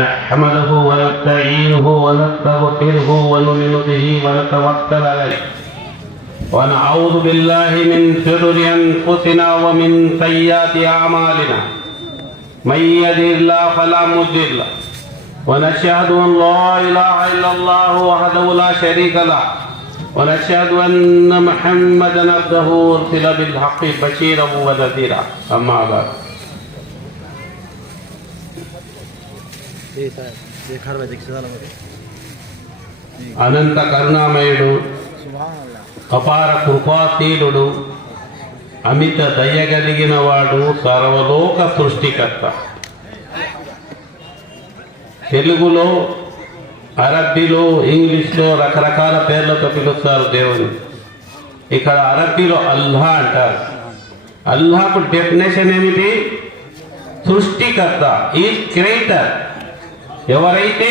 نحمده ونستعينه ونستغفره ونؤمن به ونتوكل عليه ونعوذ بالله من شرور انفسنا ومن سيئات اعمالنا من يهده الله فلا مضل له ونشهد ان لا اله الا الله وحده لا شريك له ونشهد ان محمدا عبده ورسوله بالحق بشيرا ونذيرا اما بعد అనంత కరుణామయుడు అపార కృపాశీలుడు అమిత దయగలిగిన వాడు సర్వలోక సృష్టికర్త. తెలుగులో, అరబ్బీలో, ఇంగ్లీష్లో రకరకాల పేర్లతో పిలుస్తారు దేవుని. ఇక్కడ అరబ్బీలో అల్లా అంటారు. అల్లాకు డెఫినేషన్ ఏమిటి? సృష్టికర్త, ఈ క్రియేటర్. ఎవరైతే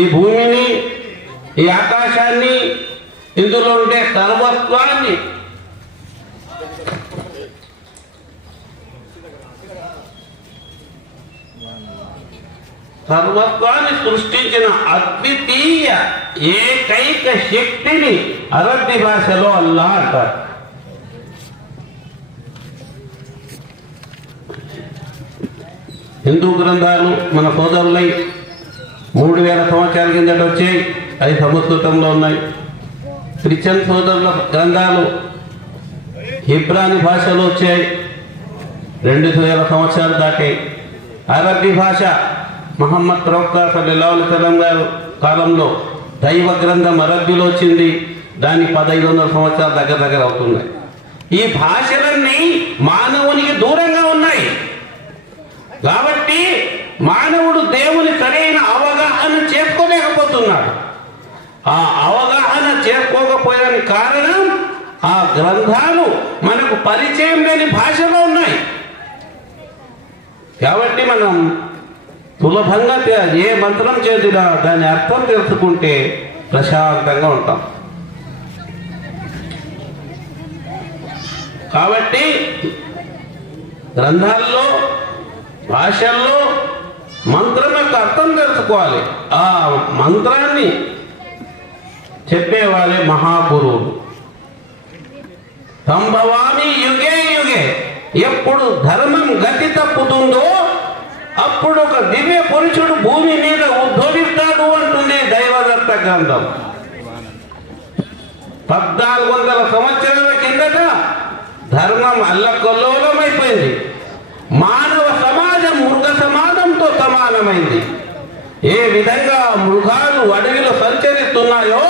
ఈ భూమిని, ఈ ఆకాశాన్ని, ఇందులో ఉండే సర్వస్వాన్ని సృష్టించిన అద్వితీయ ఏకైక శక్తిని అరబ్బీ భాషలో అల్లా అంటారు. హిందూ గ్రంథాలు మన సోదరులై 3000 సంవత్సరాల కిందట వచ్చాయి, అవి సంస్కృతంలో ఉన్నాయి. క్రిస్టియన్ సోదరుల గ్రంథాలు హిబ్రానీ భాషలో వచ్చాయి, 2000 సంవత్సరాలు దాటాయి. అరబ్బీ భాష మహమ్మద్ ప్రవక్త సల్లల్లాహు అలైహి వసల్లం గారు కాలంలో దైవ గ్రంథం అరబ్బీలో వచ్చింది. దాని 1500 సంవత్సరాల దగ్గర అవుతున్నాయి. ఈ భాషలన్నీ మానవునికి దూరంగా ఉన్నాయి. కాబట్టి మానవుడు దేవుని సరైన అవగాహన చేసుకోలేకపోతున్నాడు. ఆ అవగాహన చేసుకోకపోయడానికి కారణం ఆ గ్రంథాలు మనకు పరిచయం లేని భాషలో ఉన్నాయి. కాబట్టి మనం సులభంగా ఏ మంత్రం చేసినా దాని అర్థం తెలుసుకుంటే ప్రశాంతంగా ఉంటాం. కాబట్టి గ్రంథాల్లో, భాషల్లో మంత్రం యొక్క అర్థం తెలుసుకోవాలి. ఆ మంత్రాన్ని చెప్పేవాళ్ళే మహాగురువులు. సంభవామి యుగే యుగే, ఎప్పుడు ధర్మం గతి తప్పుతుందో అప్పుడు ఒక దివ్య పురుషుడు భూమి మీద ఉద్భవిస్తాడు అంటుంది దైవదత్త గ్రంథం. 1400 సంవత్సరాల కిందట ధర్మం అల్లకల్లోలమైపోయింది. మానవ సమాజం మృగ సమాజంతో సమానమైంది. ఏ విధంగా మృగాలు అడవిలో సంచరిస్తున్నాయో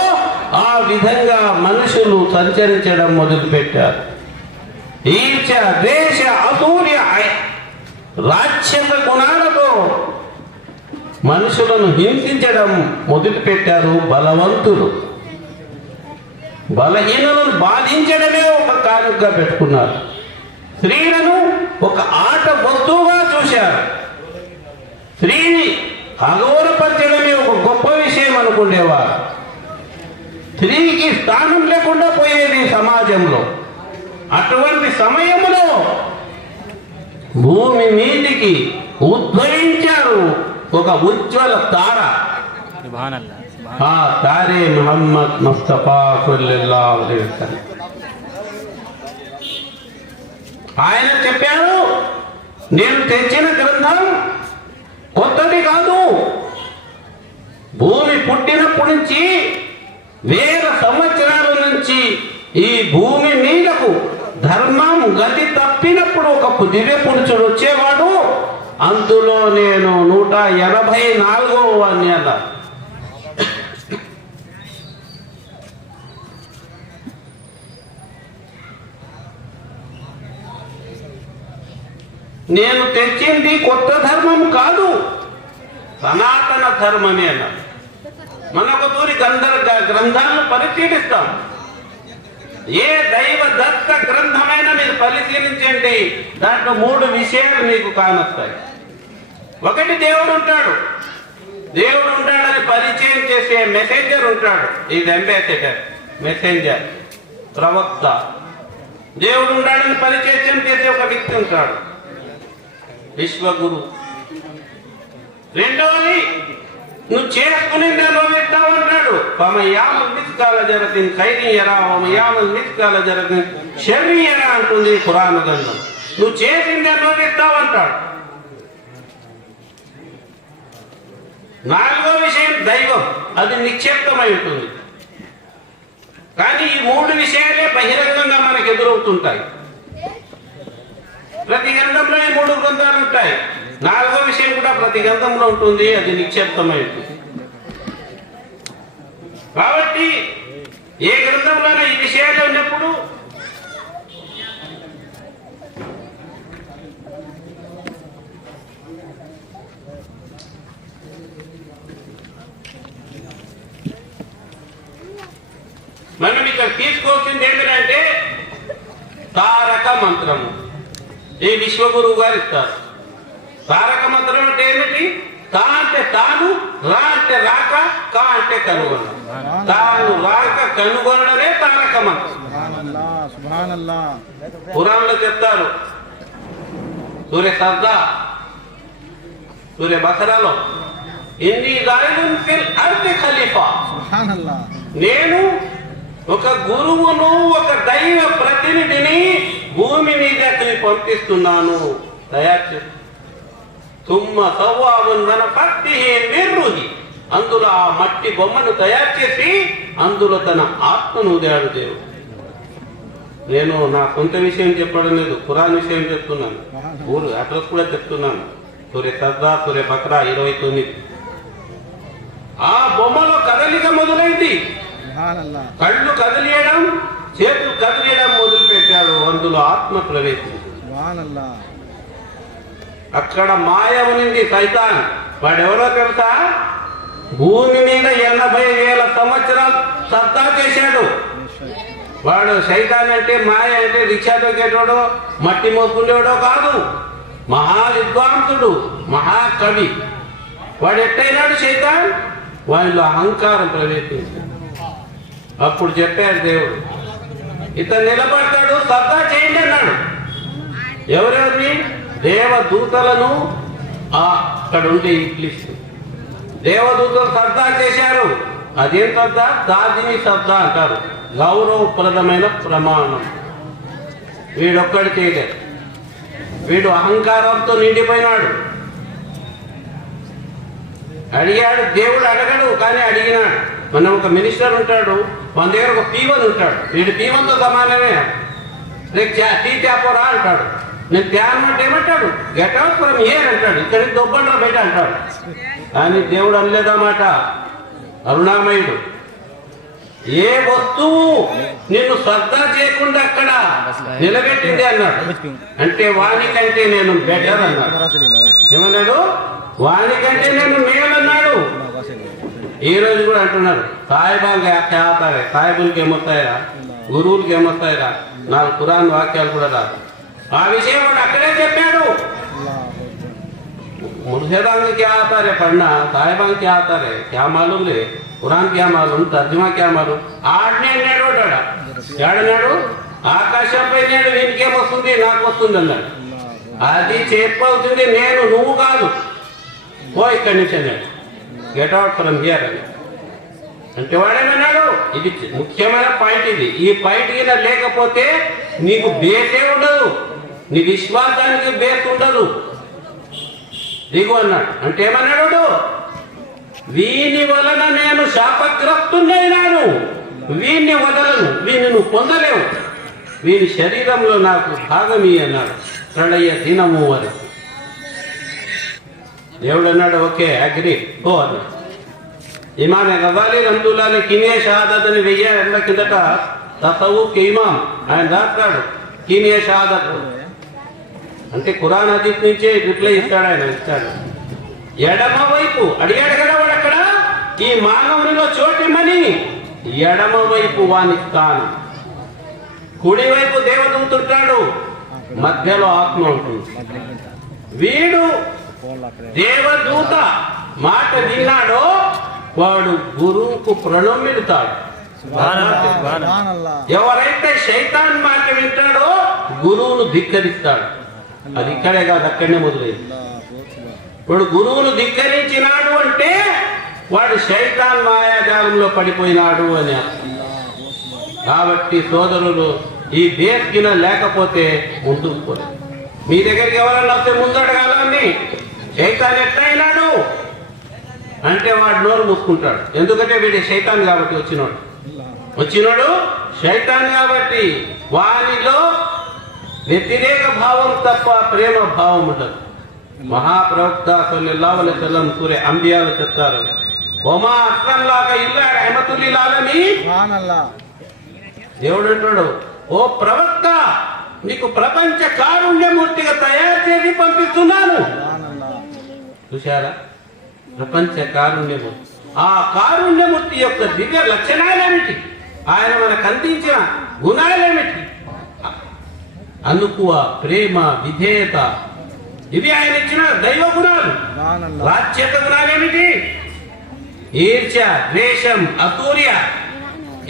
ఆ విధంగా మనుషులు సంచరించడం మొదలుపెట్టారు. ఈర్ష్య, ద్వేష, అసూయ, రాక్షస గుణాలతో మనుషులను హింసించడం మొదలుపెట్టారు బలవంతులు. బలహీనులను బాధించడమే ఒక కార్యంగా పెట్టుకున్నారు. స్త్రీలను ఒక ఆట వస్తువుగా చూశారు. స్త్రీని అగౌరవపరచడమే ఒక గొప్ప విషయం అనుకునేవారు. స్త్రీకి స్థానం లేకుండా పోయేది సమాజంలో. అటువంటి సమయంలో భూమి మీదికి ఉద్భవించారు ఒక ఉజ్వల తార. ఆ తారే ముహమ్మద్ ముస్తఫా సల్లల్లాహు అలైహి వసల్లం. ఆయన చెప్పారు, నేను తెచ్చిన గ్రంథం కొత్తది కాదు. భూమి పుట్టినప్పటి నుంచి 1000 సంవత్సరాల నుంచి ఈ భూమి మీదకు ధర్మం గతి తప్పినప్పుడు ఒక దివ్య పురుషుడు వచ్చేవాడు, అందులో నేను 184వ వాడిని అన్నారు. నేను తెచ్చింది కొత్త ధర్మం కాదు, సనాతన ధర్మమే అన్నారు. మనకు తూరి గ్రంథాలను పరిశీలిస్తాం. ఏ దైవ దత్త గ్రంథమైనా మీరు పరిశీలించండి, దాంట్లో 3 విషయాలు మీకు కానొస్తాయి. ఒకటి, దేవుడు ఉంటాడు. దేవుడు ఉంటాడని పరిచయం చేసే మెసెంజర్ ఉంటాడు. ఇది అంబాసిడర్, మెసెంజర్, ప్రవక్త. దేవుడు ఉంటాడని పరిచయం చేసే ఒక వ్యక్తి ఉంటాడు, విశ్వగురు. రెండవది, నువ్వు చేసుకుని అనుభవిస్తావు అంటాడు. పమయామల్ నిష్కాల జరతిని ఖైరియరా వమయామల్ నిష్కాల జరతిని షర్రియరా అంటుంది ఖురాన్ గ్రంథం. నువ్వు చేసింది అనుభవిస్తావు అంటాడు. 4వ విషయం దైవం, అది నిక్షిప్తమై ఉంటుంది. కానీ ఈ 3 విషయాలే బహిరంగంగా మనకు ఎదురవుతుంటాయి. ప్రతి గ్రంథంలో ఈ 3 గ్రంథాలు ఉంటాయి. 4వ విషయం కూడా ప్రతి గ్రంథంలో ఉంటుంది, అది నిక్షిప్తమై ఉంటుంది. కాబట్టి ఏ గ్రంథంలోనే ఈ విషయాలు ఉన్నప్పుడు మనం ఇక్కడ తీసుకోవాల్సింది ఏమిటంటే తారక మంత్రము. ఈ విశ్వగురువు గారు ఇస్తారు. తారక మంత్రం అంటే ఏమిటి? తా అంటే తాను, రా అంటే రాక, కా అంటే కనుగొనడం. తాను రాక కనుగొనడమే తారక మంత్రం. పురాణంలో చెప్తారు, సూర్య సర్దా, సూర్య బకరాలో, ఇన్ని గాయలున్ ఫిల్ అర్ది ఖలీఫా, నేను ఒక గురువును, ఒక దైవ ప్రతినిధిని భూమి మీదకి పంపిస్తున్నాను, తయారు చేసి తుమ్మ సవ్వావున్ మన పత్తి నిర్రుది, అందులో ఆ మట్టి బొమ్మను తయారు చేసి అందులో తన ఆత్మను ఉదాడు దేవుడు. నేను నా సొంత విషయం చెప్పడం లేదు, ఖురాన్ విషయం చెప్తున్నాను. ఊరు అడ్రస్ కూడా చెప్తున్నాను. సూర్య సర్దా, సూర్య బక్రా 29. ఆ బొమ్మలో కదలిక మొదలైంది. కళ్ళు కదిలియడం, చేతులు కదిలియడం మొదలు పెట్టాడు. అందులో ఆత్మ ప్రవేశించింది. అక్కడ మాయ ఉనింది, సైతాన్. వాడెవరో తెలుసా? భూమి మీద 80,000 సంవత్సరాలు సత్తా చేశాడు వాడు. సైతాన్ అంటే, మాయ అంటే రిక్షా తొక్కేటోడో మట్టి మోసుకునేవాడో కాదు, మహా విద్వాంసుడు, మహాకవి. వాడు ఎట్టయినాడు సైతాన్? వాడిలో అహంకారం ప్రవేశించింది. అప్పుడు చెప్పారు దేవుడు, ఇతను నిలబడతాడు, సత్తా చేయండి అన్నాడు. ఎవరెవరిని? దేవదూతలను. అక్కడ ఉండే ఇబ్లీస్ దేవదూతలు సర్దా చేశారు. అదేం సర్దా? దాదిని సర్దా అంటారు, గౌరవప్రదమైన ప్రమాణం. వీడొక్కడి చేయలేదు. వీడు అహంకారంతో నిండిపోయినాడు. అడిగాడు, దేవుడు అడగడు కానీ అడిగినాడు. మనం ఒక మినిస్టర్ ఉంటాడు, మన దగ్గర ఒక పీవన్ ఉంటాడు. వీడు పీవన్తో సమానమే. రేపు టీ తేపోరా అంటాడు. నేను ధ్యానం అంటే ఏమంటాడు? గెట్ అవుట్ ఫ్రమ్ హియర్ అంటాడు. ఇక్కడికి దొబ్బండ్రా బయట అంటాడు. కానీ దేవుడు అనలేదన్నమాట. అరుణామయుడు, ఏ వస్తువు నిన్ను శ్రద్ధ చేయకుండా అక్కడ నిలబెట్టింది అన్నాడు. అంటే వానికంటే నేను బెటర్ అన్నాడు. ఏమన్నాడు? వానికంటే నేను మేలన్నాడు. ఈ రోజు కూడా అంటున్నారు, సాయిబాగా చేస్తారే, సాయిబులకి ఏమొస్తాయిరా, గురువులకి ఏమొస్తాయిరా, 4 ఖురాన్ వాక్యాలు కూడా రాదు. ఆ విషయం వాడు అక్కడే చెప్పాడు. मुर्शेदान में क्या आता है पढ़ना, साहिबान क्या आता है, क्या मालूम ले, कुरान क्या मालूम, तर्जुमा क्या मालूम. ఆడనే నేడోడాడు, ఏడనాడు ఆకాశంపై నేడు వీనికేం వస్తుంది, నాకు వస్తుంది అన్నాడు. అది చెప్పాల్సింది నేను, నువ్వు కాదు. పో ఇక్కడి నుంచి అన్నాడు. గెట్ అవుట్ ఫ్రమ్ హియర్ అని. అంటే వాడేమన్నాడు, ఇది ముఖ్యమైన పాయింట్. ఇది ఈ పాయింట్ కింద లేకపోతే నీకు బేసే ఉండదు, నీ విశ్వాసానికి బేస్ ఉండదు. దిగు అన్నాడు. అంటే ఏమన్నాడు, వీని వలన నేను శాపగ్రస్తున్నైనాను. వీడిని వదలను, వీడిని నువ్వు పొందలేవు, వీని శరీరంలో నాకు భాగమీ అన్నాడు ప్రళయ దినము వరకు. దేవుడు అన్నాడు ఓకే అగ్రి గో అన్నాడు. ఇమామ్ గజాలి రహ్మతుల్లాహి కిమియా షహాదత్ అని 1000 ఏళ్ల కిందట తసవ్వుఫ్ ఇమామ్ ఆయన రాస్తాడు కిమియా షహాదత్ అంటే ఖురాన్ హదీస్ నుంచే రిప్లై ఇస్తాడు. ఆయన ఇస్తాడు ఎడమ వైపు అడిగాడు కదా వాడు అక్కడ ఈ మానవునిలో చోటిమ్మని, ఎడమ వైపు వానిస్తాను, కుడివైపు దేవదూతుంటాడు, మధ్యలో ఆత్మ ఉంటుంది. వీడు దేవదూత మాట విన్నాడో వాడు గురువుకు ప్రణమిడుతాడు. ఎవరైతే శైతాన్ మాట వింటాడో గురువును ధిక్కరిస్తాడు. అది ఇక్కడే కాదు, అక్కడనే మొదలైంది. వాడు గురువును ధిక్కరించినాడు అంటే వాడు శైతాన్ మాయాజాలంలో పడిపోయినాడు అని అర్థం. కాబట్టి సోదరులు ఈ బేస్కిన లేకపోతే ముందుకు పోలేదు. మీ దగ్గరికి ఎవరన్నా వస్తే ముందు అడగాలని శైతాన్ ఎట్లయినాడు అంటే వాడు నోరు మూసుకుంటాడు. ఎందుకంటే వీడి శైతాన్ కాబట్టి వచ్చినోడు శైతాన్ కాబట్టి వానిలో వ్యతిరేక భావం తప్ప ప్రేమ భావం ఉండదు. మహాప్రవక్త సల్లల్లాహు అలైహి వసల్లం సూరే అంబియాలో చెప్తారు ఒమా అక్రమ్లాక ఇల్లా రహమతుల్ లిల్ ఆలమీన్. దేవుడు అంటాడు ఓ ప్రవక్త నీకు ప్రపంచ కారుణ్యమూర్తిగా తయారు చేసి పంపిస్తున్నాను. చూశారా ప్రపంచ కారుణ్యమూర్తి. ఆ కారుణ్యమూర్తి యొక్క దివ్య లక్షణాలేమిటి, ఆయన మనకు అందించిన గుణాలేమిటి, అనుకువ ప్రేమ విధేయత, ఇవి ఆయన ఇచ్చిన దైవ గుణాలు. రాజ్యత గుణాలేమిటి, ఈర్ష్య ద్వేషం అసూర్య,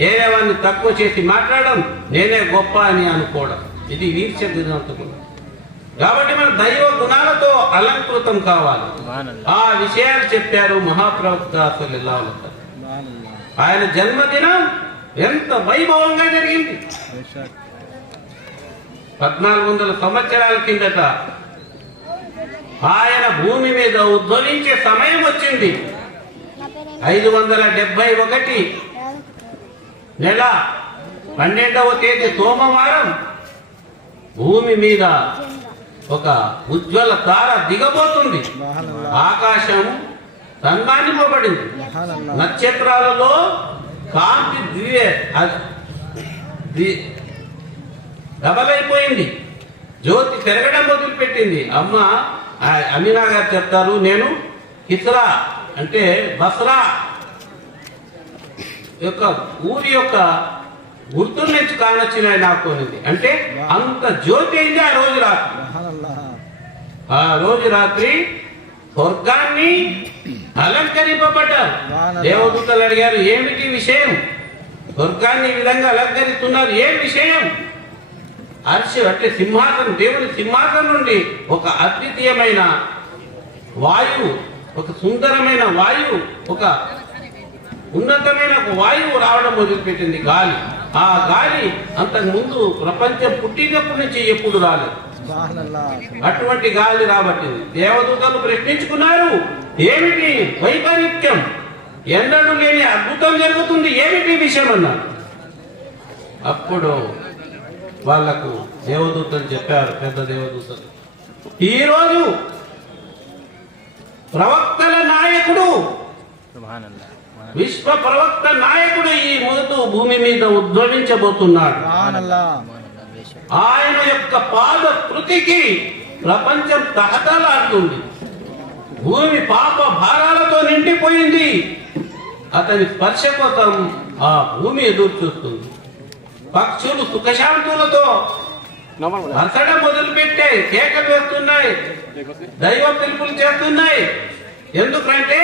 ఏదేవాన్ని తక్కువ చేసి మాట్లాడడం, నేనే గొప్ప అని అనుకోవడం, ఇది ఈర్ష్య గుణం. కాబట్టి మన దైవ గుణాలతో అలంకృతం కావాలి. ఆ విషయాలు చెప్పారు మహాప్రవక్త సల్లల్లాహు అలైహి వసల్లం. ఆయన జన్మదినం ఎంత వైభవంగా జరిగింది. 1400 సంవత్సరాల కిందట ఆయన భూమి మీద ఉద్భవించే సమయం వచ్చింది. 571 నెల 12వ తేదీ సోమవారం భూమి మీద ఒక ఉజ్వల తార దిగబోతుంది. ఆకాశం సన్మానింపబడింది. నక్షత్రాలలో కాంతి డబలైపోయింది. జ్యోతి పెరగడం మొదలుపెట్టింది. అమ్మ అమీనా గారు చెప్తారు, నేను కిస్రా అంటే బస్రా యొక్క ఊరి యొక్క గుర్తు నుంచి కానొచ్చిన నాకు అంటే అంత జ్యోతి అయింది ఆ రోజు రాత్రి స్వర్గాన్ని అలంకరింపబడ్డారు. దేవదూతలు అడిగారు ఏమిటి విషయం, స్వర్గాన్ని ఈ విధంగా అలంకరిస్తున్నారు, ఏం విషయం? అర్ష్ అంటే సింహాసనం, దేవుని సింహాసనం నుండి ఒక అద్వితీయమైన వాయువు, ఒక సుందరమైన వాయువు, ఒక ఉన్నతమైన ఒక వాయువు రావడం మొదలుపెట్టింది. గాలి, ఆ గాలి అంతకు ముందు ప్రపంచం పుట్టినప్పటి నుంచి ఎప్పుడు రాలేదు. అటువంటి గాలి రాబట్టింది. దేవదూతలు ప్రశ్నించుకున్నారు, ఏమిటి వైపరీత్యం, ఎన్నడూ లేని అద్భుతం జరుగుతుంది, ఏమిటి విషయం అన్నారు. అప్పుడు వాళ్లకు దేవదూతలు చెప్పారు, పెద్ద దేవదూతలు, ఈరోజు ప్రవక్తల నాయకుడు, విశ్వ ప్రవక్త నాయకుడు ఈ మొదటి భూమి మీద ఉద్భవించబోతున్నాడు. ఆయన యొక్క పాద కృతికి ప్రపంచం తహతలాడుతుంది. భూమి పాప భారాలతో నిండిపోయింది. అతని స్పర్శ కోసం ఆ భూమి ఎదురు చూస్తుంది. పక్షులు సుఖశాంతులతో అసడం మొదలుపెట్టాయి, కేకలు వేస్తున్నాయి, దైవ పిలుపులు చేస్తున్నాయి. ఎందుకంటే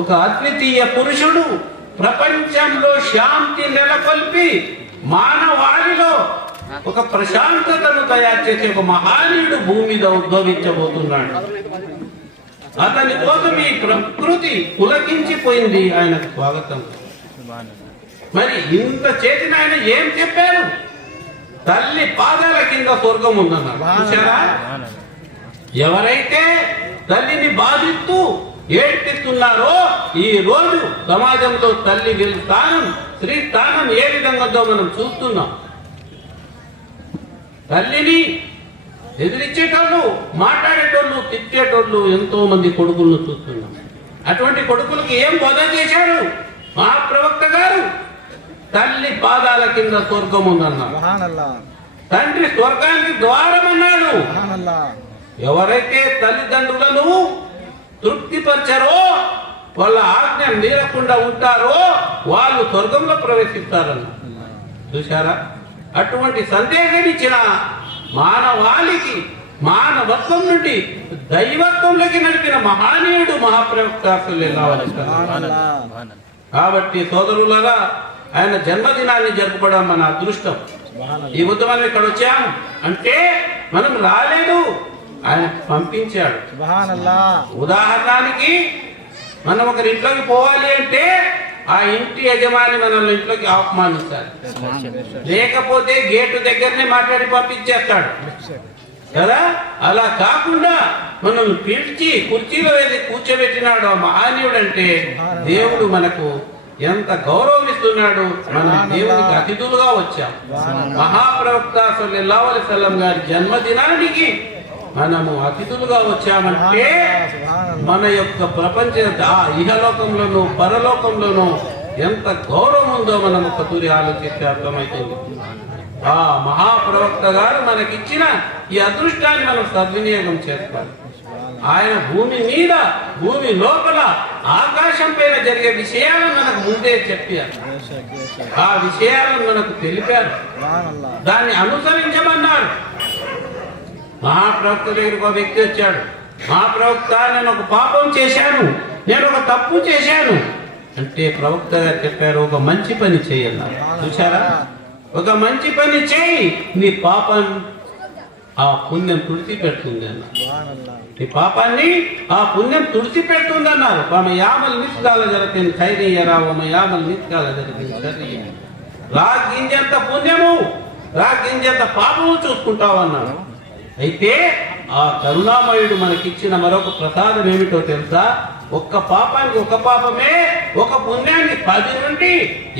ఒక అద్వితీయ పురుషుడు ప్రపంచంలో శాంతి నెలకొల్పి మానవాళిలో ఒక ప్రశాంతతను తయారు చేసే ఒక మహానీయుడు భూమి మీద ఉద్భవించబోతున్నాడు. అతని కోసం ఈ ప్రకృతి పులకించిపోయింది. ఆయనకు స్వాగతం. మరి ఇంత చేసిన ఆయన ఏం చెప్పారు? తల్లి పాదాల కింద స్వర్గం ఉందన్నారు. చూసారా? ఎవరైతే తల్లిని బాధిస్తూ ఏడ్పిస్తున్నారో ఈ రోజు సమాజంలో తల్లి స్థానం స్త్రీ స్థానం ఏ విధంగా ఉందో మనం చూస్తున్నాం. తల్లిని ఎదిరించేటోళ్ళు, మాట్లాడేటోళ్ళు, తిట్టేటోళ్ళు ఎంతో మంది కొడుకులను చూస్తున్నాం. అటువంటి కొడుకులకు ఏం బోధ చేశారు మహాప్రవక్త గారు? తల్లి పాదాల కింద స్వర్గం ఉందన్నారు, తండ్రి స్వర్గానికి ద్వారం అన్నాడు. ఎవరైతే తల్లిదండ్రులను తృప్తిపరచారో, వాళ్ళ ఆజ్ఞ మీరకుండా ఉంటారో వాళ్ళు స్వర్గంలో ప్రవేశిస్తారన్న. చూశారా? అటువంటి సందేశం ఇచ్చిన మానవాళికి మానవత్వం నుండి దైవత్వంలోకి నడిపిన మహానీయుడు మహాప్రవక్త సల్లల్లాహు అలైహి వసల్లం. కాబట్టి సోదరులారా, ఆయన జన్మదినాన్ని జరుపుకోవడం మన అదృష్టం. ఈ వద్ద మనం ఇక్కడ వచ్చాము అంటే మనం రాలేదు, ఆయన పంపించాడు. ఉదాహరణకి మనం ఒకరి ఇంట్లోకి పోవాలి అంటే ఆ ఇంటి యజమాని మనల్ని ఇంట్లోకి ఆహ్వానించాలి, లేకపోతే గేటు దగ్గరనే మాట్లాడి పంపించేస్తాడు కదా. అలా కాకుండా మనం పిలిచి కుర్చీలో ఏది కూర్చోబెట్టినాడు ఆ మహానీయుడు అంటే దేవుడు మనకు ఎంత గౌరవం ఇస్తున్నాడు. మనం దేవునికి అతిథులుగా వచ్చాం. మహాప్రవక్త సల్లల్లాహు అలైహి వసల్లం గారి జన్మదినానికి మనము అతిథులుగా వచ్చామంటే మన యొక్క ప్రపంచ ఇహలోకంలోనూ పరలోకంలోనూ ఎంత గౌరవం ఉందో మనం ఒక తూరి ఆలోచిస్తే అర్థమవుతుంది. ఆ మహాప్రవక్త గారు మనకిచ్చిన ఈ అదృష్టాన్ని మనం సద్వినియోగం చేసుకోవాలి. ఆయన భూమి మీద, భూమి లోపల, ఆకాశం పైన జరిగే విషయాలను మనకు ముందే చెప్పారు. ఆ విషయాలను మనకు తెలిపారు, దాన్ని అనుసరించమన్నారు. మహాప్రవక్త దగ్గరకు ఒక వ్యక్తి వచ్చాడు. మహాప్రవక్త, నేను ఒక పాపం చేశాను, నేను ఒక తప్పు చేశాను అంటే ప్రవక్త గారు చెప్పారు, ఒక మంచి పని చేయన్నారు. చూసారా? ఒక మంచి పని చేయి, నీ పాపం ఆ పుణ్యం తుడిచి పెడుతుంది అన్నారు. నీ పాపాన్ని ఆ పుణ్యం తుడిచి పెడుతుంది అన్నారు. యామల్ మిస్కాల జరగని ఖైరియరా, యామల్ మిస్కాల జరగని రాగింజంత పుణ్యము, రాగింజంత పాపము చూసుకుంటావన్నారు. అయితే ఆ కరుణామయుడు మనకిచ్చిన మరొక ప్రసాదం ఏమిటో తెలుసా? ఒక్క పాపానికి ఒక పాపమే, ఒక పుణ్యాన్ని 10 నుండి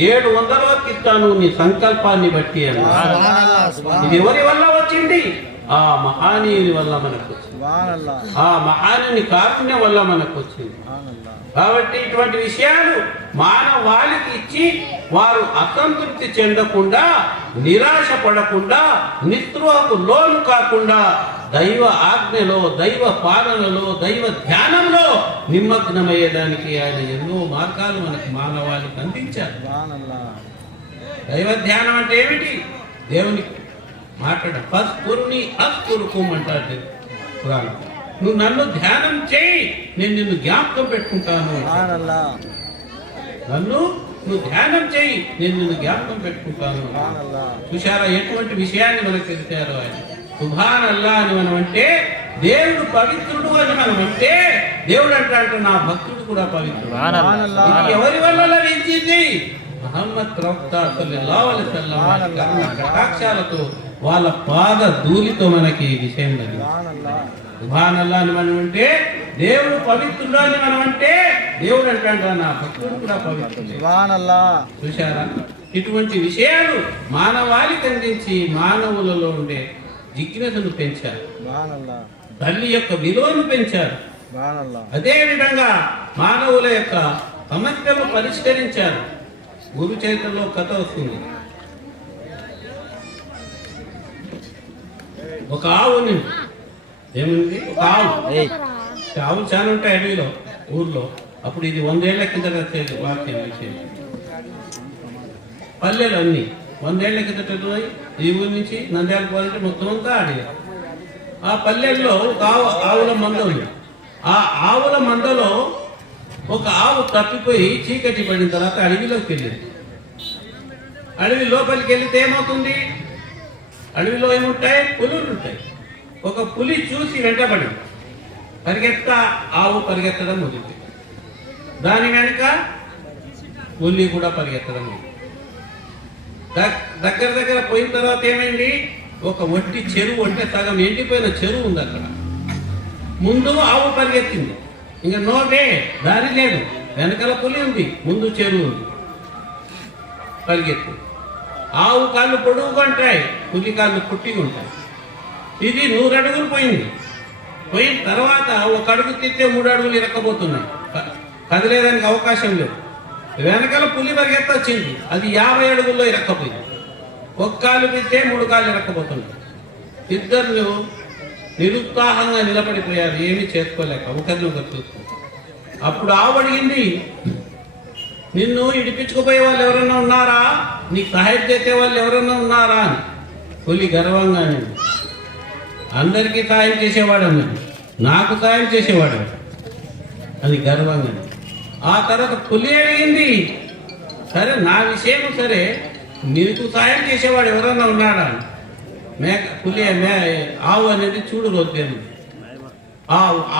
700 వరకు ఇస్తాను నీ సంకల్పాన్ని బట్టి అన్నారు. ఇది ఎవరి వల్ల వచ్చింది? ఆ మహానీయుని వల్ల మనకు వచ్చింది, ఆ మహానీయుని కారుణ్యం వల్ల మనకు వచ్చింది. కాబట్టి ఇటువంటి విషయాలు మానవాళికి ఇచ్చి వారు అసంతృప్తి చెందకుండా, నిరాశ పడకుండా, నిస్పృహకు లోను కాకుండా దైవ ఆజ్ఞలో, దైవ పాలనలో, దైవ ధ్యానంలో నిమగ్నమయ్యేదానికి ఆయన ఎన్నో మార్గాలు మనకు మానవాళికి అందించారు. దైవ ధ్యానం అంటే ఏమిటి? దేవుని మాట్లాడడం. ఫస్కురుని అస్కురుకుం అంటారు పురాణం. నువ్వు నన్ను ధ్యానం చేయి, నేను నిన్ను జ్ఞాపకం పెట్టుకుంటాను. నన్ను నువ్వు ధ్యానం చేయి, నేను నిన్ను జ్ఞాపకం పెట్టుకుంటాను. చూశారా ఎటువంటి విషయాన్ని మనకు తెలిసారు ఆయన. సుభాన్ అల్లా అని మనం అంటే దేవుడు పవిత్రుడు అని మనం అంటే దేవుడు అంటే నా భక్తుడు కూడా పవిత్రుడు. ఎవరి వల్ల లభించింది? మహమ్మద్ ప్రవక్త సల్లల్లాహు అలైహి వసల్లం కరుణ కటాక్షాలతో, వాళ్ళ పాద ధూళితో మనకి ఈ విషయం జరిగింది. సుభాన్ అల్లా అని మనం అంటే దేవుడు పవిత్రుడు అని మనం అంటే దేవుడు అంటే నా భక్తుడు కూడా పవిత్రుడు. చూశారా? ఇటువంటి విషయాలు మానవాళికి అందించి మానవులలో ఉండే జిజ్ఞాసను పెంచారు, తల్లి యొక్క విలువను పెంచారు. అదే విధంగా మానవుల యొక్క సమస్యలు పరిష్కరించారు. గురు చరిత్రలో కథ వస్తుంది. ఒక ఆవుని ఏముంది, ఒక ఆవులు చాలా ఉంటాయి అడవిలో, ఊర్లో. అప్పుడు ఇది 100 ఏళ్ల కిందట వాక్యం విషయం. పల్లెలు అన్ని 100 ఏళ్ల కిందట ఈ ఊరి నుంచి నంద్యాల పోవాలంటే మొత్తం అంతా అడిగా. ఆ పల్లెల్లో ఒక ఆవుల మంద ఉంది. ఆ ఆవుల మందలో ఒక ఆవు తప్పిపోయి చీకటి పడిన తర్వాత అడవిలోకి వెళ్ళింది. అడవి లోపలికి వెళ్తే ఏమవుతుంది? అడవిలో ఏముంటాయి? పులులు ఉంటాయి. ఒక పులి చూసి వెంటబడింది. ఆవు పరిగెత్తడం మొదలుపెట్టింది. దాని వెనుక పులి కూడా పరిగెత్తడం మొదలు. దగ్గర పోయిన తర్వాత ఏమైంది? ఒక ఒట్టి చెరువు, అంటే సగం ఎండిపోయిన చెరువు ఉంది అక్కడ. ముందు ఆవు పరిగెత్తింది, ఇంకా నోటే దారి లేదు, వెనకాల పులి ఉంది, ముందు చెరువు ఉంది. పరిగెత్తు. ఆవు కాళ్ళు పొడుగుగా ఉంటాయి, పులి కాళ్ళు పుట్టిగా ఉంటాయి. ఇది 100 అడుగులు పోయింది. పోయిన తర్వాత 1 అడుగు తిట్టే 3 అడుగులు ఇరక్కబోతున్నాయి. కదిలేదానికి అవకాశం లేదు. వెనకాల పులి పరిగెత్తొచ్చింది, అది 50 అడుగుల్లో ఇరక్కపోయింది. 1 కాలు తిట్టే 3 కాళ్ళు ఇరక్కబోతున్నాయి. ఇద్దరు నిరుత్సాహంగా నిలబడిపోయారు, ఏమీ చేసుకోలేక ఒకరినొకరు చూసుకుంటారు. అప్పుడు ఆవు అడిగింది, నిన్ను ఇడిపించుకుపోయే వాళ్ళు ఎవరన్నా ఉన్నారా, నీకు సహాయం చేసే వాళ్ళు ఎవరన్నా ఉన్నారా అని. పులి గర్వంగా, నేను అందరికీ సాయం చేసేవాడు అన్నది, నాకు సాయం చేసేవాడు అది గర్వంగా. ఆ తర్వాత పులి అడిగింది, సరే నా విషయం సరే, నీకు సాయం చేసేవాడు ఎవరన్నా ఉన్నాడా అని. ఆవు అనేది చూడు రోజు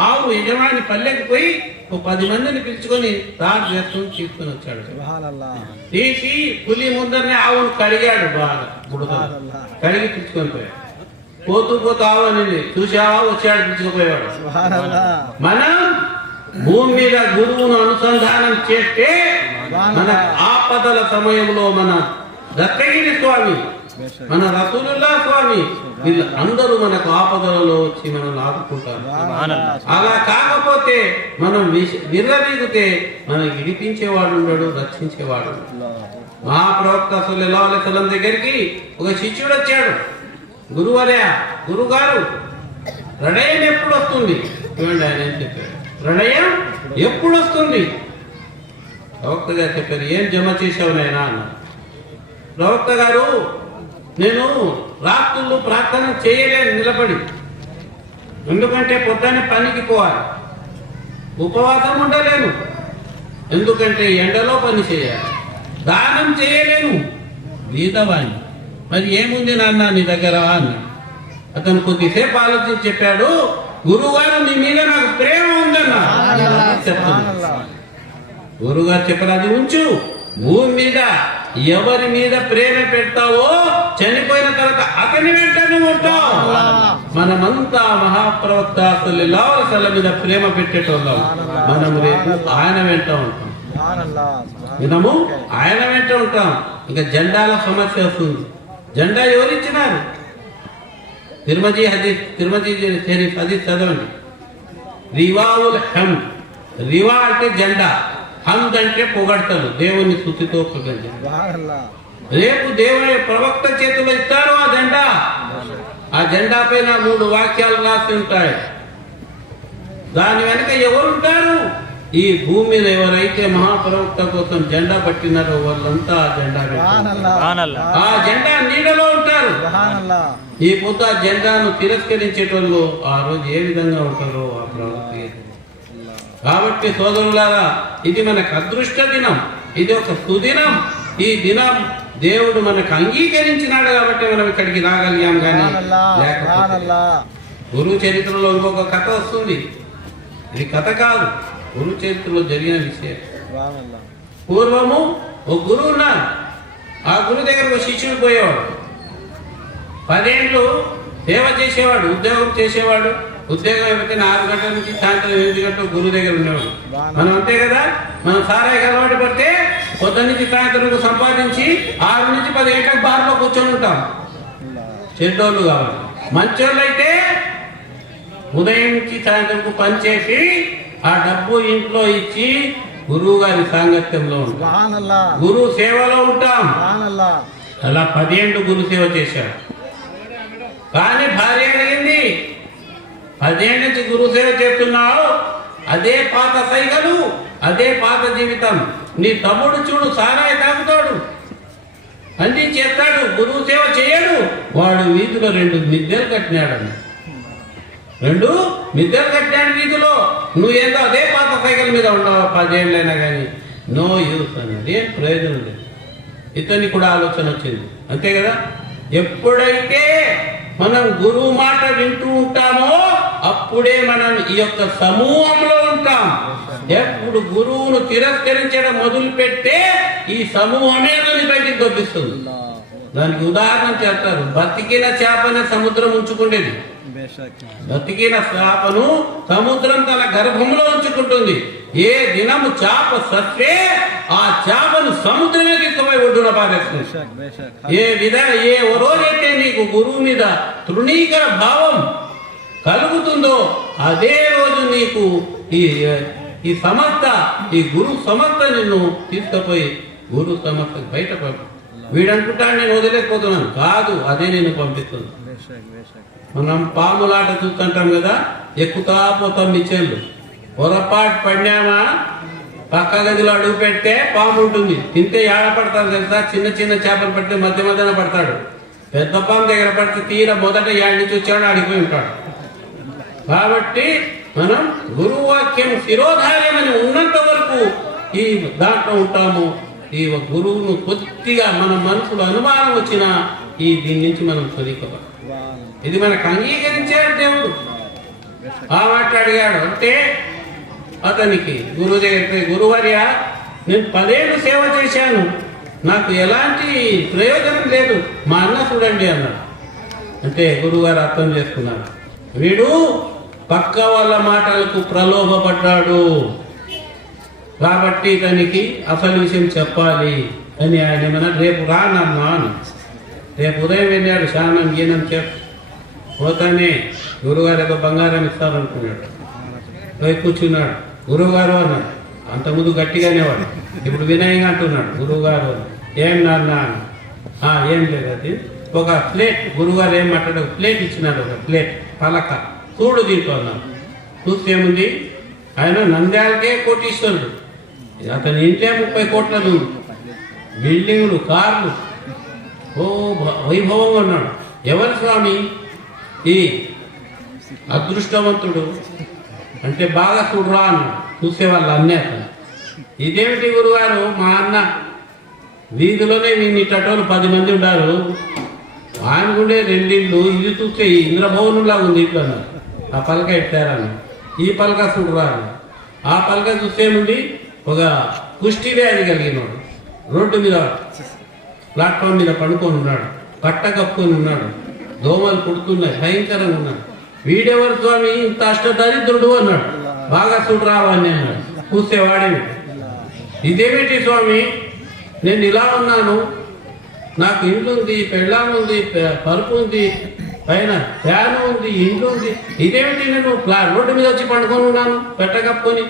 ఆవు యజమాని పల్లెకి పోయి 10 మందిని పిలుచుకొని దారి చేస్తూ తీసుకుని వచ్చాడు. తీసి పులి ముందరనే ఆవును కడిగాడు, బాగా కడిగి పిలుచుకొని పోయాడు. పోతూ పోతూ ఆవు అనేది చూసావా, వచ్చాడు, పిలుచుకుపోయాడు. మనం భూమి మీద గురువును అనుసంధానం చేస్తే మన ఆపదల సమయంలో మన దత్తగిరి స్వామి, మన రసూలుల్లా స్వామి, వీళ్ళు అందరూ మనకు ఆపదలలో వచ్చి మనల్ని ఆదుకుంటారు. అలా కాకపోతే మనం విర్రవీగితే మనం విడిపించేవాడు ఉండడు, రక్షించేవాడు. మహాప్రవక్త సల్లల్లాహు అలైహి వసల్లం దగ్గరికి ఒక శిష్యుడు వచ్చాడు. గురువర్య, గురుగారు, ప్రణయం ఎప్పుడు వస్తుంది? చూడండి ఆయన ఏం చెప్పారు, ప్రణయం ఎప్పుడు వస్తుంది? ప్రవక్త గారు చెప్పారు, ఏం జమ చేసావు నాయనా అన్నారు. ప్రవక్త గారు, నేను రాత్రులు ప్రార్థన చేయలేను నిలబడి, ఎందుకంటే పొద్దున్నే పనికి పోవాలి. ఉపవాసం ఉండలేను, ఎందుకంటే ఎండలో పని చేయాలి. దానం చేయలేను, బీదవాణ్ణి. మరి ఏముంది నాన్న నీ దగ్గర అన్న. అతను కొద్దిసేపు ఆలోచించి చెప్పాడు, గురువుగారు నీ మీద నాకు ప్రేమ ఉందన్న. గురువుగారు చెప్పారు, అది ఉంచు. భూమి మీద ఎవరి మీద ప్రేమ పెడతావో చనిపోయిన తర్వాత అతని వెంట నువ్వు ఉంటావు. మనమంతా మహాప్రవక్త సల్లల్లాహు అలైహి వసల్లం మీద ప్రేమ పెట్టేటోళ్ళం. మనం రేపు ఆయన వెంట ఉంటాం, మనము ఆయన వెంట ఉంటాం. ఇంకా జెండాల సమస్య వస్తుంది. జెండా ఎవరిచ్చినారు? తిరుమజీ షరీఫ్ హదీస్ చదవండి. రివావుల్ హమ్, రివా అంటే జెండా, హమ్ద్ అంటే పొగడ్తలు, దేవుని స్తుతితో రేపు దేవుని ప్రవక్త చేతిలో ఇస్తారు ఆ జెండా. ఆ జెండా పైన 3 వాక్యాలు రాసి ఉంటాయి. దాని వెనక ఎవరుంటారు? ఈ భూమి మీద ఎవరైతే మహాప్రవక్త కోసం జెండా పట్టినారో వాళ్ళంతా ఆ జెండా, ఆ జెండా నీడలో ఉంటారు. ఈ పొద్దు ఆ జెండాను తిరస్కరించేటోళ్ళు ఆ రోజు ఏ విధంగా ఉంటారో ఆ ప్రవక్త. కాబట్టి సోదరులారా, ఇది మనకు అదృష్ట దినం, ఇది ఒక సుదినం. ఈ దినం దేవుడు మనకు అంగీకరించినాడు కాబట్టి మనం ఇక్కడికి రాగలిగాం. కానీ గురు చరిత్రలో ఇంకొక కథ వస్తుంది. ఇది కథ కాదు, గురు చరిత్రలో జరిగిన విషయం. పూర్వము ఒక గురువు ఉన్నాడు. ఆ గురువు దగ్గర ఒక శిష్యుడు పోయేవాడు. 10 ఏళ్ళు సేవ చేసేవాడు, ఉద్యోగం చేసేవాడు. ఉద్యోగం అయిపోతే 4 గంటల నుంచి సాయంత్రం 8 గంటలు గురువు దగ్గర ఉండేవాడు. మనం అంతే కదా, మనం సారాయి అలవాటు పడితే పొద్దున్న నుంచి సాయంత్రం సంపాదించి 6 నుంచి 10 గంటలకు బార్లో కూర్చొని ఉంటాం. చెడ్డోళ్ళు కావాలి. మంచోళ్ళు అయితే ఉదయం నుంచి సాయంత్రం పని చేసి ఆ డబ్బు ఇంట్లో ఇచ్చి గురువు గారి సాంగత్యంలో ఉంటాం, గురువు సేవలో ఉంటాం. అలా 10 ఏళ్ళు గురు సేవ చేశాడు. కానీ భార్య అడిగింది, 10 ఏళ్ళ నుంచి గురు సేవ చేస్తున్నావు, అదే పాత సైగలు, అదే పాత జీవితం. నీ తమ్ముడు చూడు, సారాయి తాగుతాడు, అన్ని చేస్తాడు, గురువు సేవ చేయడు. వాడు వీధిలో 2 మిద్దెలు కట్టినాడు. 2 మిద్దెలు కట్టినాడు వీధిలో. నువ్వేందో అదే పాత సైకిల్ మీద ఉండవు 10 ఏళ్ళైనా కానీ. నో యూస్ అన్నది, ఏం ప్రయోజనం లేదు. ఇతన్ని కూడా ఆలోచన వచ్చింది, అంతే కదా. ఎప్పుడైతే మనం గురువు మాట వింటూ ఉంటామో అప్పుడే మనం ఈ యొక్క సమూహంలో ఉంటాం. ఎప్పుడు గురువును తిరస్కరించడం మొదలు పెడితే ఈ సమూహమే దాన్ని బయటికి దొబ్బిస్తుంది. దానికి ఉదాహరణ చెప్తారు, బతికిన చేపని సముద్రం ఉంచుకుండేది. బతికిన చేపను సముద్రం తన గర్భంలో ఉంచుకుంటుంది. ఏ దినము చేప సత్తే ఆ చేపను సముద్రమే తీసుకుపోయి ఒడ్డున పారేస్తుంది. ఏ రోజైతే నీకు గురువు మీద తృణీకర భావం కలుగుతుందో అదే రోజు నీకు ఈ సమస్త ఈ గురు సమస్త నిన్ను తీసుకుపోయి గురు సమస్త బయట వీడనుకుంటాను నేను వదిలేకపోతున్నాను, కాదు అదే నేను పంపిస్తుంది. మనం పాములాట చూస్తుంటాం కదా, ఎక్కుతా పోతాం నిచ్చెళ్ళు, పొరపాటు పడినామా పక్క గదిలో అడుగు పెడితే పాము ఉంటుంది, తింటే ఏడ పడతారు తెలుసా? చిన్న చిన్న చేపలు పడితే మధ్య మధ్యన పడతాడు, పెద్ద పాము దగ్గర పడితే తీర మొదట ఏడు నుంచి వచ్చాడు అడిగిపోయి ఉంటాడు. కాబట్టి మనం గురువాక్యం శిరోధార్యం అని ఉన్నంత వరకు ఈ దాంట్లో ఉంటాము. ఈ గురువును కొద్దిగా మన మనసులో అనుమానం వచ్చినా దీని నుంచి మనం తొలిపోతాం. ఇది మనకు అంగీకరించాడు దేవుడు. ఆ మాట అడిగాడు అంటే అతనికి గురువు దగ్గర, గురువర్య నేను 10 ఏళ్ళు సేవ చేశాను, నాకు ఎలాంటి ప్రయోజనం లేదు, మా అన్న చూడండి అన్నాడు. అంటే గురువుగారు అర్థం చేసుకున్నారు, వీడు పక్క వాళ్ళ మాటలకు ప్రలోభపడ్డాడు కాబట్టి ఇతనికి అసలు విషయం చెప్పాలి అని ఆయన ఏమన్నా రేపు రానమ్మా అని. రేపు ఉదయం వెళ్ళాడు, స్నానం గీనం పోతానే గురువుగారు ఏదో బంగారం ఇస్తారనుకున్నాడు, పోయి కూర్చున్నాడు. గురువుగారు అన్నాడు, అంతకుముందు గట్టిగానే వాడు, ఇప్పుడు వినయంగా అంటున్నాడు గురువుగారు ఏం నాన్న ఏం లేదు, అది ఒక ప్లేట్, గురువుగారు ఏం మాట్లాడు, ప్లేట్ ఇచ్చినాడు, ఒక ప్లేట్ పలక, చూడు దీంట్లో అన్నాడు. చూస్తే ఏముంది, ఆయన నంద్యాలకే కోటీశ్వరుడు, అతని ఇంట్లో 30 కోట్లలు, బిల్డింగులు, కార్లు, ఓ వైభవంగా ఉన్నాడు. ఎవరు స్వామి ఈ అదృష్టవంతుడు అంటే బాగా చూడరా అన్నాడు. చూసేవాళ్ళు అన్నీ అతను, ఇదేమిటి గురుగారు, మా అన్న వీధిలోనే వీళ్ళటోళ్ళు 10 మంది ఉన్నారు, ఆయనకుండే 2 ఇళ్ళు, ఇది చూస్తే ఇంద్రభవనంలాగా ఉంది ఇట్లా అన్నారు. ఆ పలక ఎట్టారని, ఈ పలక చూడరా అన్న. ఆ పలక చూస్తే ఏముంది, ఒక కుష్టి వ్యాధి కలిగినాడు, రోడ్డు మీద ప్లాట్ఫామ్ మీద పడుకొని ఉన్నాడు, పట్ట కప్పుకొని ఉన్నాడు, దోమలు కుడుతున్నాయి, భయంకరంగా ఉన్నాడు. వీడెవరు స్వామి, ఇంత అష్టదరిద్రుడు అన్నాడు. బాగా చూడరావని అన్నాడు. చూసేవాడేమి, ఇదేమిటి స్వామి, నేను ఇలా ఉన్నాను, నాకు ఇల్లు ఉంది, పెళ్ళాం ఉంది, పరుపు ఉంది, పైన ఫ్యాన్ ఉంది, ఇంట్లో ఉంది, ఇదేమిటి నేను రోడ్డు మీద వచ్చి పండుకొని ఉన్నాను పెట్ట కప్పుకొని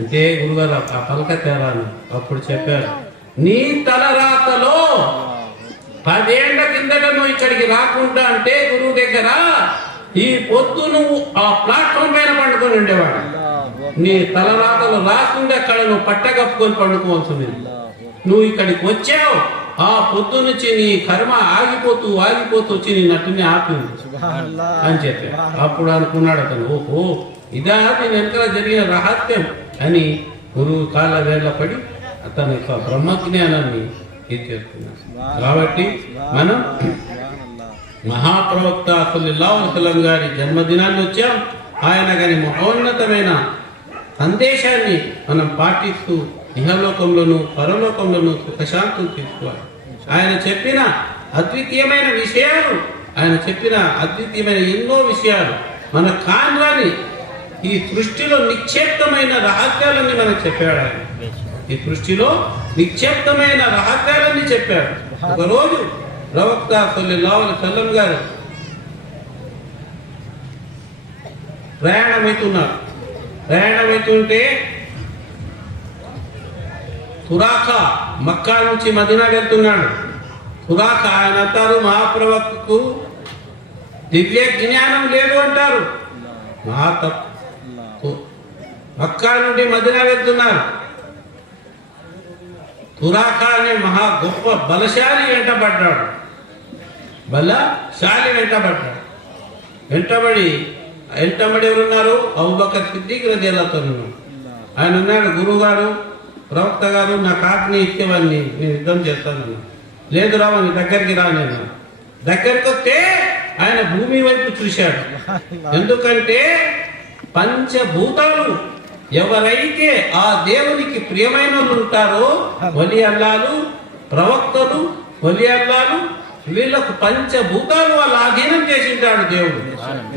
అంటే గురుగారు ఆ పలక తేరాను. అప్పుడు చెప్పారు, నీ తలరాతలో 10 ఏళ్ల కిందట నువ్వు ఇక్కడికి రాకుండా అంటే గురువు దగ్గర ఈ పొద్దు నువ్వు ఆ ప్లాట్ఫామ్ పైన పండుకొని ఉండేవాడు. నీ తలరాతలు రాకుండా అక్కడ నువ్వు పట్ట కప్పుకొని పండుకోవాల్సింది. నువ్వు ఇక్కడికి వచ్చావు, ఆ పొద్దు నుంచి నీ కర్మ ఆగిపోతూ వచ్చి నీ నటుని ఆపింది అని చెప్పాడు. అప్పుడు అనుకున్నాడు అతను, ఓహో ఇదా నేను వెనకాల జరిగిన రహస్యం అని గురువు కాళ్ళ వేళ్ళ పడి అతని యొక్క బ్రహ్మజ్ఞానాన్ని తీర్చేస్తున్నాడు. కాబట్టి మనం మహాప్రవక్త సల్లల్లాహు అలైహి వసల్లం గారి జన్మదినాన్ని వచ్చాం. ఆయన గారి మహోన్నతమైన సందేశాన్ని మనం పాటిస్తూ ఇహలోకంలోనూ పరలోకంలోనూ సుఖశాంతులు తీసుకోవాలి. ఆయన చెప్పిన అద్వితీయమైన విషయాలు, ఆయన చెప్పిన అద్వితీయమైన ఎన్నో విషయాలు మన కాన్రాని ఈ సృష్టిలో నిక్షేప్తమైన రహస్యాలన్నీ మనకు చెప్పాడు. ఆయన ఈ సృష్టిలో నిక్షేప్తమైన రహస్యాలన్నీ చెప్పాడు. ఒకరోజు ప్రవక్త సల్లల్లాహు అలైహి వసల్లం గారు ప్రయాణమవుతుంటే తురాక, మక్కా నుంచి మదీనా వెళ్తున్నాడు. తురాక ఆయన అంటారు, మహాప్రవక్తకు దివ్య జ్ఞానం లేదు అంటారు. మక్కా నుండి మదీనా వెళ్తున్నారు. తురాక అనే మహా గొప్ప బలశాలి వెంటబడ్డాడు. వెంటబడి ఎవరున్నారు? అబూబకర్ సిద్దిక్ రలియల్లాహు అన్హు. ఆయన అన్నాడు, గురువుగారు ప్రవక్త గారు నాకు ఆజ్ఞ ఇచ్చేవాడిని నేను యుద్ధం చేస్తాను. లేదు రావని దగ్గరికి రాను. దగ్గరికి వస్తే ఆయన భూమి వైపు చూశాడు. ఎందుకంటే పంచభూతాలు ఎవరైతే ఆ దేవునికి ప్రియమైన ఉంటారో, వలి అల్లాలు, ప్రవక్తలు, వలి అల్లాలు, వీళ్ళకు పంచభూతాలు వాళ్ళు ఆధీనం చేసింటాడు దేవుడు.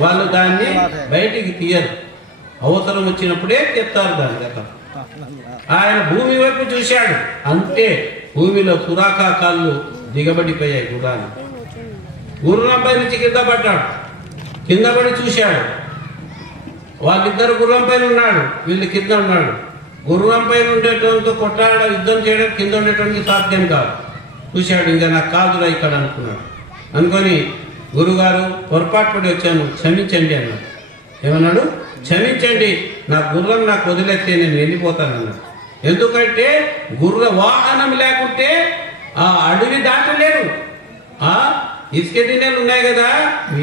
వాళ్ళు దాన్ని బయటికి తీయరు, అవసరం వచ్చినప్పుడే చెప్తారు దాని దగ్గర. ఆయన భూమి వైపు చూశాడు, అంతే భూమిలో సురాకా కాళ్ళు దిగబడిపోయాయి. గుర్రంపై నుంచి కింద పడ్డాడు. కింద పడి చూశాడు, వాళ్ళిద్దరు గుర్రం పైన ఉన్నాడు, వీళ్ళు కింద ఉన్నాడు. గుర్రం పైన ఉండేటంతో కొట్టాడ యుద్ధం చేయడం కింద ఉండేటువంటి సాధ్యం కాదు. చూశాడు, ఇంకా నాకు కాదురా ఇక్కడ అనుకున్నాడు. అనుకొని గురుగారు పొరపాటు పడి వచ్చాను, క్షమించండి అన్నాడు. ఏమన్నాడు? క్షమించండి, నా గుర్రం నాకు వదిలేస్తే నేను వెళ్ళిపోతానన్నాడు. ఎందుకంటే వాహనం లేకుంటే ఆ అడవి దాటలేరు. ఇసుక దినేలు ఉన్నాయి కదా,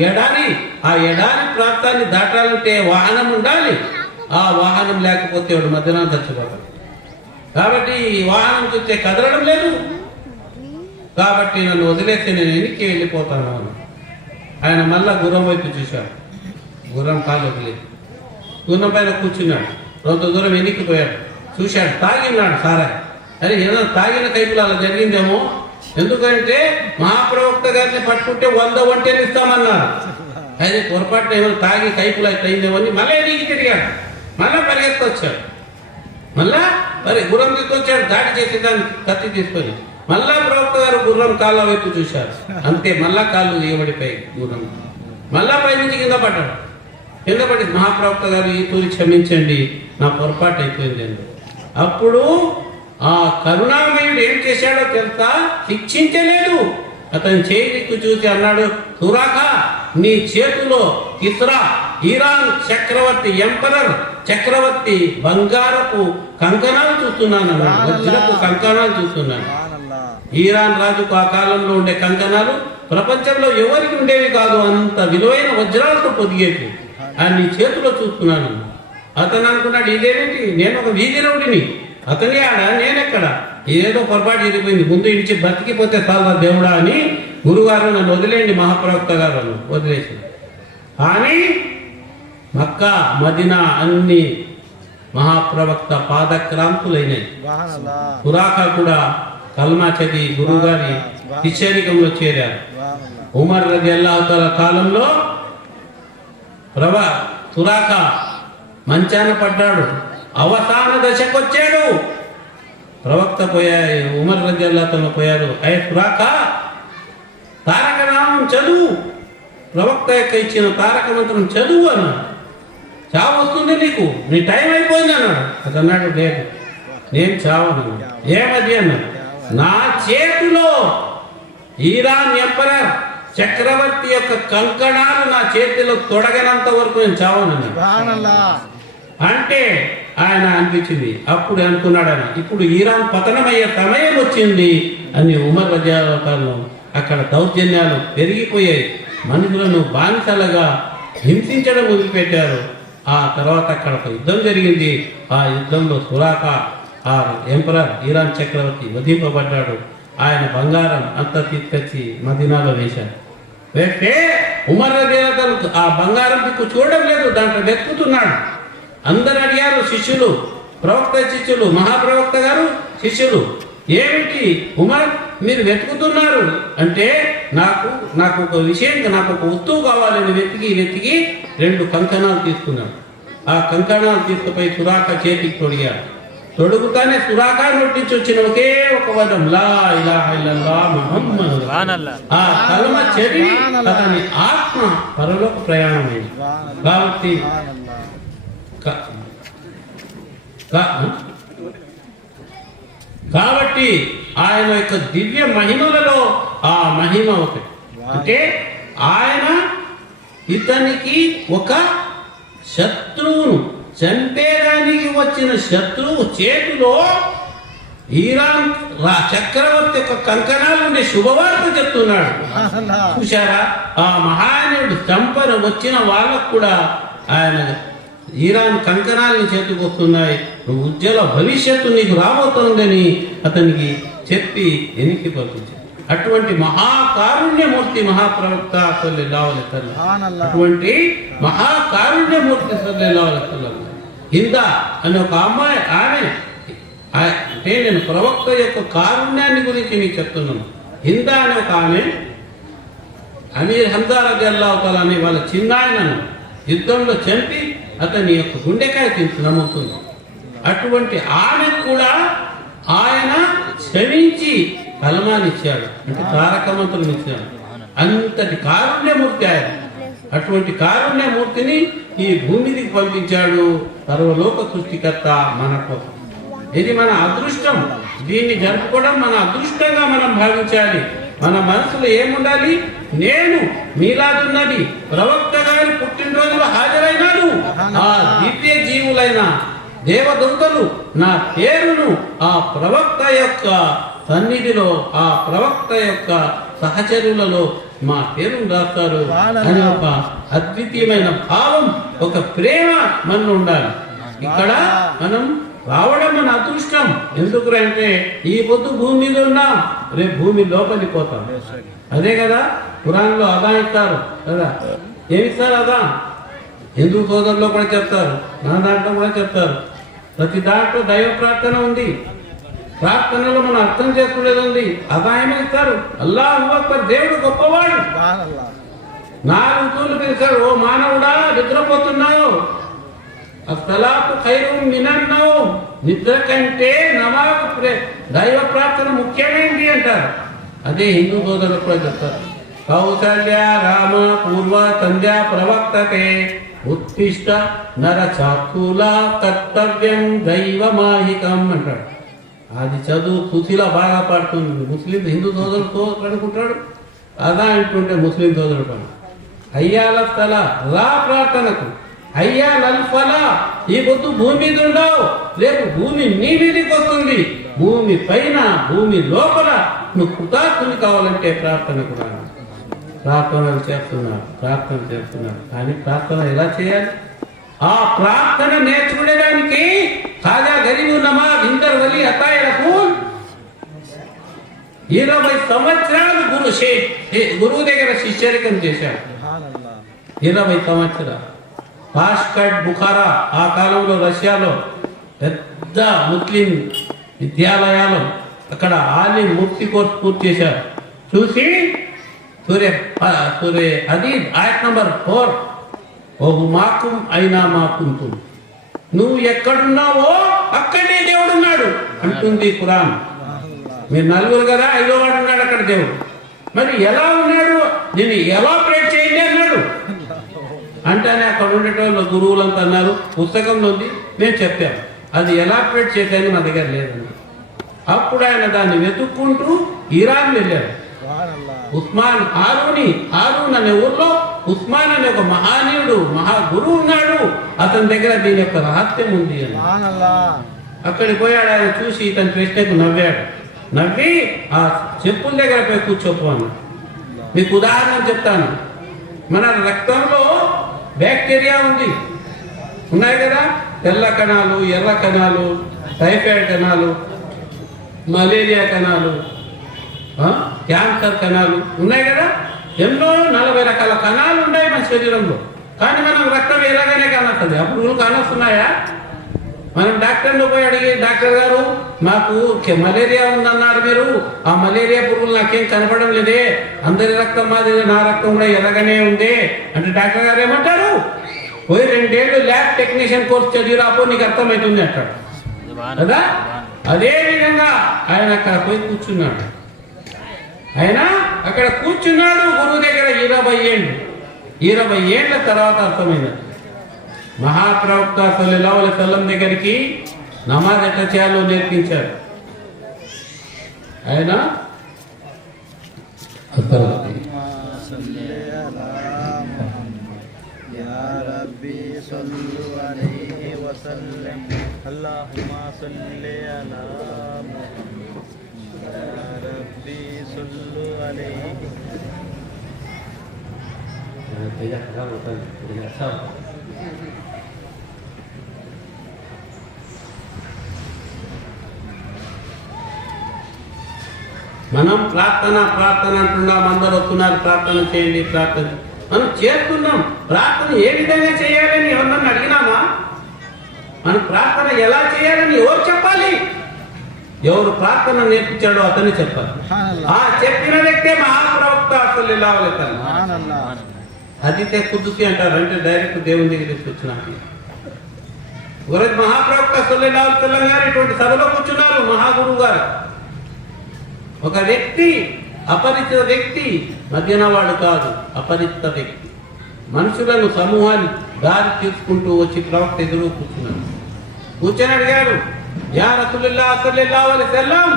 ఎడారి, ఆ ఎడారి ప్రాంతాన్ని దాటాలంటే వాహనం ఉండాలి. ఆ వాహనం లేకపోతే వాడు మధ్యాహ్నం చచ్చిపోతాడు. కాబట్టి ఈ వాహనం చూస్తే కదలడం లేదు. కాబట్టి నన్ను వదిలేస్తే నేను వెనక్కి వెళ్ళిపోతాను అని ఆయన మళ్ళా గుర్రం వైపు చూశాడు. గుర్రం కాలు వదిలేదు, గుర్రం పైన కూర్చున్నాడు. కొంత దూరం వెనక్కిపోయాడు, చూశాడు, తాగిన్నాడు సారా. అరే ఏదో తాగిన కైపులు అలా జరిగిందేమో. ఎందుకంటే మహాప్రవక్త గారిని పట్టుకుంటే 100 ఒంటెలు ఇస్తామన్నారు. అయితే పొరపాటున ఏమైనా తాగి కైపులు అయిందేమో అని మళ్ళీ ఎదిగి తిరిగాడు. మళ్ళా పరిగెత్తొచ్చాడు, మళ్ళా గుర్రం తీసుకొచ్చాడు, దాడి చేసేదాన్ని కత్తి తీసుకొని. మళ్ళా ప్రవక్త గారు గుర్రం కాళ్ళ వైపు చూశారు, అంతే మళ్ళా కాళ్ళు దిగబడిపోయాయి గుర్రం. మళ్ళా పైనుంచి కింద పడ్డాడు. కింద పడి మహాప్రవక్త గారు ఈ తూరి క్షమించండి, నా పొరపాటు అయిపోయింది అండి. అప్పుడు ఆ కరుణామయుడు ఏం చేశాడో తెలుసా? శిక్షించలేదు. అతని చేతికి చూసి అన్నాడు, సురాకా, నీ చేతిలో కిస్రా ఇరాన్ చక్రవర్తి ఎంపరర్ చక్రవర్తి బంగారపు కంకణాలు చూస్తున్నాను, వజ్రపు కంకణాలు చూస్తున్నాను. ఇరాన్ రాజుకు ఆ కాలంలో ఉండే కంకణాలు ప్రపంచంలో ఎవరికి ఉండేవి కాదు, అంత విలువైన వజ్రాలతో పొదిగేవి. నీ చేతిలో చూస్తున్నాను. అతను అనుకున్నాడు, ఇదేమిటి, నేను ఒక వీధి రౌడిని, అతని ఆడ నేనెక్కడ, ఏదో పొరపాటు జరిగిపోయింది, ముందు ఇడిచి బతికిపోతే చాలా దేవుడా అని గురుగారు నన్ను వదిలేండి మహాప్రవక్త గారు అని వదిలేసి. కానీ మక్కా మదీనా అన్ని మహాప్రవక్త పాదక్రాంతులైనాయి. సురాకా కూడా కల్మా చదివి గురుగారి శిష్యరికంలో చేరారు. ఉమర్ రలియల్లాహు తఆలా కాలంలో సురాకా మంచాన పడ్డాడు, అవసాన దశకొచ్చాడు. ప్రవక్త పోయాయి, ఉమర్ రలియల్లాహు తఆలా పోయారు, అయ్యే సురాకా తారక నామం చదువు, ప్రవక్త యొక్క ఇచ్చిన తారక మంత్రం చదువు అన్నాడు. చావు వస్తుంది నీకు, నీ టైం అయిపోయింది అన్నాడు. అతన్నాడు, లేదు నేను చావను. ఏమది అన్నాడు, నా చేతిలో ఇరాన్ ఎంపరర్ చక్రవర్తి యొక్క కంకణాలు నా చేతిలో తొడగనంత వరకు నేను చావనన్నాడు. అంటే ఆయన అనిపించింది, అప్పుడు అనుకున్నాడు ఆయన, ఇప్పుడు ఇరాన్ పతనమయ్యే సమయం వచ్చింది అని. ఉమర్ రలియల్లాహు అక్కడ దౌర్జన్యాలు పెరిగిపోయాయి, మనుషులను బానిసలుగా హింసించడం మొదలుపెట్టారు. ఆ తర్వాత అక్కడ ఒక యుద్ధం జరిగింది. ఆ యుద్ధంలో సురాకా ఆ ఎంపరర్ ఇరాన్ చక్రవర్తి వధింపబడ్డాడు. ఆయన బంగారం అంతా తీసుకొచ్చి మదీనాలో వేశాడు. వేస్తే ఉమర్ రలియల్లాహు ఆ బంగారం దిక్కు చూడడం లేదు, దాంట్లో వెతుకుతున్నాడు. అందరు అడిగారు శిష్యులు, ప్రవక్త శిష్యులు, మహాప్రవక్త గారు శిష్యులు, ఏమిటి ఉమర్ మీరు వెతుకుతున్నారు అంటే, నాకు ఒక విషయం, నాకు ఒక వస్తువు కావాలని వెతికి 2 కంకణాలు తీసుకున్నాడు. ఆ కంకణాలు తీసుకుపోయి సురాకా చేతికి తొడిగాడు. తొడుగుతానే సురాకా నొట్టించి వచ్చిన ఒకే ఒక వదం, లా ఇలాహ ఇల్లల్లాహ్ ముహమ్మదు. ఆ కలమ చదివి అతని ఆత్మ పరలోక ప్రయాణమైంది. కాబట్టి ఆయన యొక్క దివ్య మహిమలలో ఆ మహిమ ఒకటి. అంటే ఆయన ఇతనికి ఒక శత్రువును చంపేదానికి వచ్చిన శత్రువు చేతిలో ఇరాన్ చక్రవర్తి యొక్క కంకణాలు ఉండే శుభవార్త చెప్తున్నాడు. చూశారా, ఆ మహానుడు చంపన వచ్చిన వాళ్ళకు కూడా ఆయన ఇరాన్ కంకణాలని చేతికి వస్తున్నాయి, నువ్వు ఉజ్వల భవిష్యత్తు నీకు రాబోతోందని అతనికి చెప్పి వెనక్కి పంపించాడు. అటువంటి మహాకారుణ్యమూర్తి మహాప్రవక్త సల్లల్లాహు అలైహి వసల్లం, అటువంటి మహాకారుణ్యమూర్తి సల్లల్లాహు అలైహి వసల్లం. హిందా అనే ఒక అమ్మాయి, ఆమె అంటే నేను ప్రవక్త యొక్క కారుణ్యాన్ని గురించి మీకు చెప్తున్నాను. హిందా అనే ఒక ఆమె అమీర్ హంజా రలియల్లాహు తఆలా అనే వాళ్ళ చిన్నాయనను యుద్ధంలో చంపి అతని యొక్క గుండెకాయ నమ్ముతుంది. అటువంటి ఆమెకు కూడా ఆయన క్షమించి కలమానిచ్చాడు, అంటే తారక మంత్రం ఇచ్చాడు. అంతటి కారుణ్యమూర్తి ఆయన. అటువంటి కారుణ్యమూర్తిని ఈ భూమికి పంపించాడు సర్వలోక సృష్టికర్త మన కోసం. ఇది మన అదృష్టం. దీన్ని జరుపుకోవడం మన అదృష్టంగా మనం భావించాలి. మన మనసులో ఏముండాలి? నేను మీలాదున్ నబీ ప్రవక్త గారి పుట్టినరోజులో హాజరైనాను. ఆ దివ్య జీవులైన దేవదూతలు నా పేరును ఆ ప్రవక్త యొక్క సన్నిధిలో, ఆ ప్రవక్త యొక్క సహచరులలో మా పేరును రాస్తారు అని ఒక అద్వితీయమైన భావం, ఒక ప్రేమ మన ఉండాలి. ఇక్కడ మనం రావడం మన అదృష్టం. ఎందుకంటే ఈ పొద్దు భూమి మీద ఉన్నాం, రేపు భూమి లోపలికి పోతాం. అదే కదా ఖురాన్లో అదా ఇస్తారు కదా. ఏమిస్తారు అదా? హిందూ సోదరులో కూడా చెప్తారు, నా దాంట్లో కూడా చెప్తారు. ప్రతి దాంట్లో దైవ ప్రార్థన ఉంది. ప్రార్థనలో మనం అర్థం చేసుకునేది ఉంది. అదా ఏమిస్తారు? అల్లాహు అక్బర్, దేవుడు గొప్పవాడు. 4 తూర్లు పిలిచాడు, ఓ మానవుడా నిద్రపోతున్నావు, అస్సలాతు ఖైరుం మినన్ నౌమ్, నిద్ర కంటే నమాజ్ దైవ ప్రార్థన ముఖ్యమైనది అంటారు. అదే హిందూ సోదరులు కూడా చెప్తారు. కౌసల్య రామ పూర్వ సంధ్యా ప్రవక్తతే ఉత్తిష్ట నర చాకుల కర్తవ్యం దైవమాహికం అంటాడు. అది చదువు సుశీల బాగా పాడుతుంది. ముస్లిం హిందూ సోదరులతో అనుకుంటాడు, అదా అంటుంటే ముస్లిం సోదరుడు పని. అయ్యాల స్థల రా ప్రార్థనకు, అయ్యాలల్ ఫలా, ఈ పొద్దు భూమి మీద ఉండవు, రేపు భూమి నీ మీదకి వస్తుంది. భూమి పైన భూమి లోపల నువ్వు కృతార్థుని కావాలంటే ప్రార్థనకు రా. ప్రార్థనలు చేస్తున్నారు కానీ ప్రార్థన ఎలా చేయాలి? ఆ ప్రార్థన నేర్చుకునేదానికి ఖాజా గరీబు నవాజ్ ఇందర్ వలీ అతాయిలకు 20 సంవత్సరాలు గురువు దగ్గర శిష్యరికం చేశాడు. 20 సంవత్సరాలు. పాష్కట్ బుఖారా, ఆ కాలంలో రష్యాలో పెద్ద ముస్లిం విద్యాలయాలు, అక్కడ ఆలిం ముఫ్తీ కోర్స్ పూర్తి చేశారు. చూసి సూర్య హదీద్ ఆయత్ నంబర్ 4, ఓహు మాకుం అయినా మాకుంటు, నువ్వు ఎక్కడున్నావో అక్కడే దేవుడు ఉన్నాడు అంటుంది ఖురాన్. మీరు 4 కదా, 5వ వాడు ఉన్నాడు అక్కడ దేవుడు. మరి ఎలా ఉన్నాడు? దీన్ని ఎలాబరేట్ చేయండి అన్నాడు. అంటేనే అక్కడ ఉండేటోళ్ళు గురువులంతా అన్నారు, పుస్తకంలో ఉంది, నేను చెప్పాను, అది ఎలాబరేట్ చేయడానికి నా దగ్గర లేదండి. అప్పుడు ఆయన దాన్ని వెతుక్కుంటూ ఇరాన్ వెళ్ళాడు. ఉస్మాన్ హారూన్ అనే ఊర్లో ఉస్మాన్ అనే ఒక మహానీయుడు, మహాగురువు ఉన్నాడు, అతని దగ్గర దీని యొక్క రహస్యం ఉంది అని. అక్కడికి పోయాడు. ఆయన చూసి ఇతని ప్రశ్నకు నవ్వాడు. నవ్వి ఆ చెప్పుల దగ్గర పోయి కూర్చోపు అన్నాడు. మీకు ఉదాహరణ చెప్తాను. మన రక్తంలో బ్యాక్టీరియా ఉన్నాయి కదా, తెల్ల కణాలు, ఎర్ర కణాలు, టైఫాయిడ్ కణాలు, మలేరియా కణాలు, క్యాన్సర్ కణాలు ఉన్నాయి కదా. ఎన్నో 40 రకాల కణాలు ఉన్నాయి మన శరీరంలో. కానీ మనం రక్తం ఎలాగనే కానొస్తుంది. ఆ పురుగులు కానొస్తున్నాయా? మనం డాక్టర్ని పోయి అడిగి, డాక్టర్ గారు మాకు మలేరియా ఉందన్నారు మీరు, ఆ మలేరియా పురుగులు నాకేం కనపడడం లేదే, అందరి రక్తం మాదిరి నా రక్తం కూడా ఎర్రగానే ఉంది అంటే డాక్టర్ గారు ఏమంటారు? పోయి 2 ఏళ్ళు ల్యాబ్ టెక్నీషియన్ కోర్స్ చదివి రాపో, నీకు అర్థమవుతుంది అంటాడు కదా. అదే విధంగా ఆయన అక్కడ పోయి కూర్చున్నాడు. గురువు దగ్గర 20 ఏళ్ళ తర్వాత అర్థమైంది. మహాప్రవక్త సల్లల్లాహు అలైహి వసల్లం దగ్గరికి నమాజ్ ఎట్లా చేయాలో నేర్పించాడు ఆయన. మనం ప్రార్థన అంటున్నాం, అందరూ వస్తున్నారు ప్రార్థన చేయండి, ప్రార్థన మనం చేస్తున్నాం. ప్రార్థన ఏ విధంగా చేయాలని ఎవరన్నా అడిగినామా? మనం ప్రార్థన ఎలా చేయాలని ఎవరు చెప్పాలి? ఎవరు ప్రార్థన నేర్పించాడో అతనే చెప్పాలి. ఆ చెప్పిన వ్యక్తే మహాప్రవక్త సల్లల్లాహు అలైహి వసల్లం. హదీసే కుదుసి అంటారు, అంటే డైరెక్ట్ దేవుని దగ్గర తీసుకొచ్చినాక. ఒకరోజు మహాప్రవక్త సల్లల్లాహు అలైహి వసల్లం గారు ఇటువంటి సభలో కూర్చున్నారు. మహాగురువు గారు ఒక వ్యక్తి, అపరిచిత వ్యక్తి, మధ్యన వాడు కాదు, అపరిచిత వ్యక్తి, మనుషులను సమూహాన్ని దారి తీసుకుంటూ వచ్చి ప్రవక్త ఎదురు కూర్చున్నాడు. కూర్చొని అడిగాడు, యా రసూలుల్లాహ్ సల్లల్లాహు అలైహి వసల్లం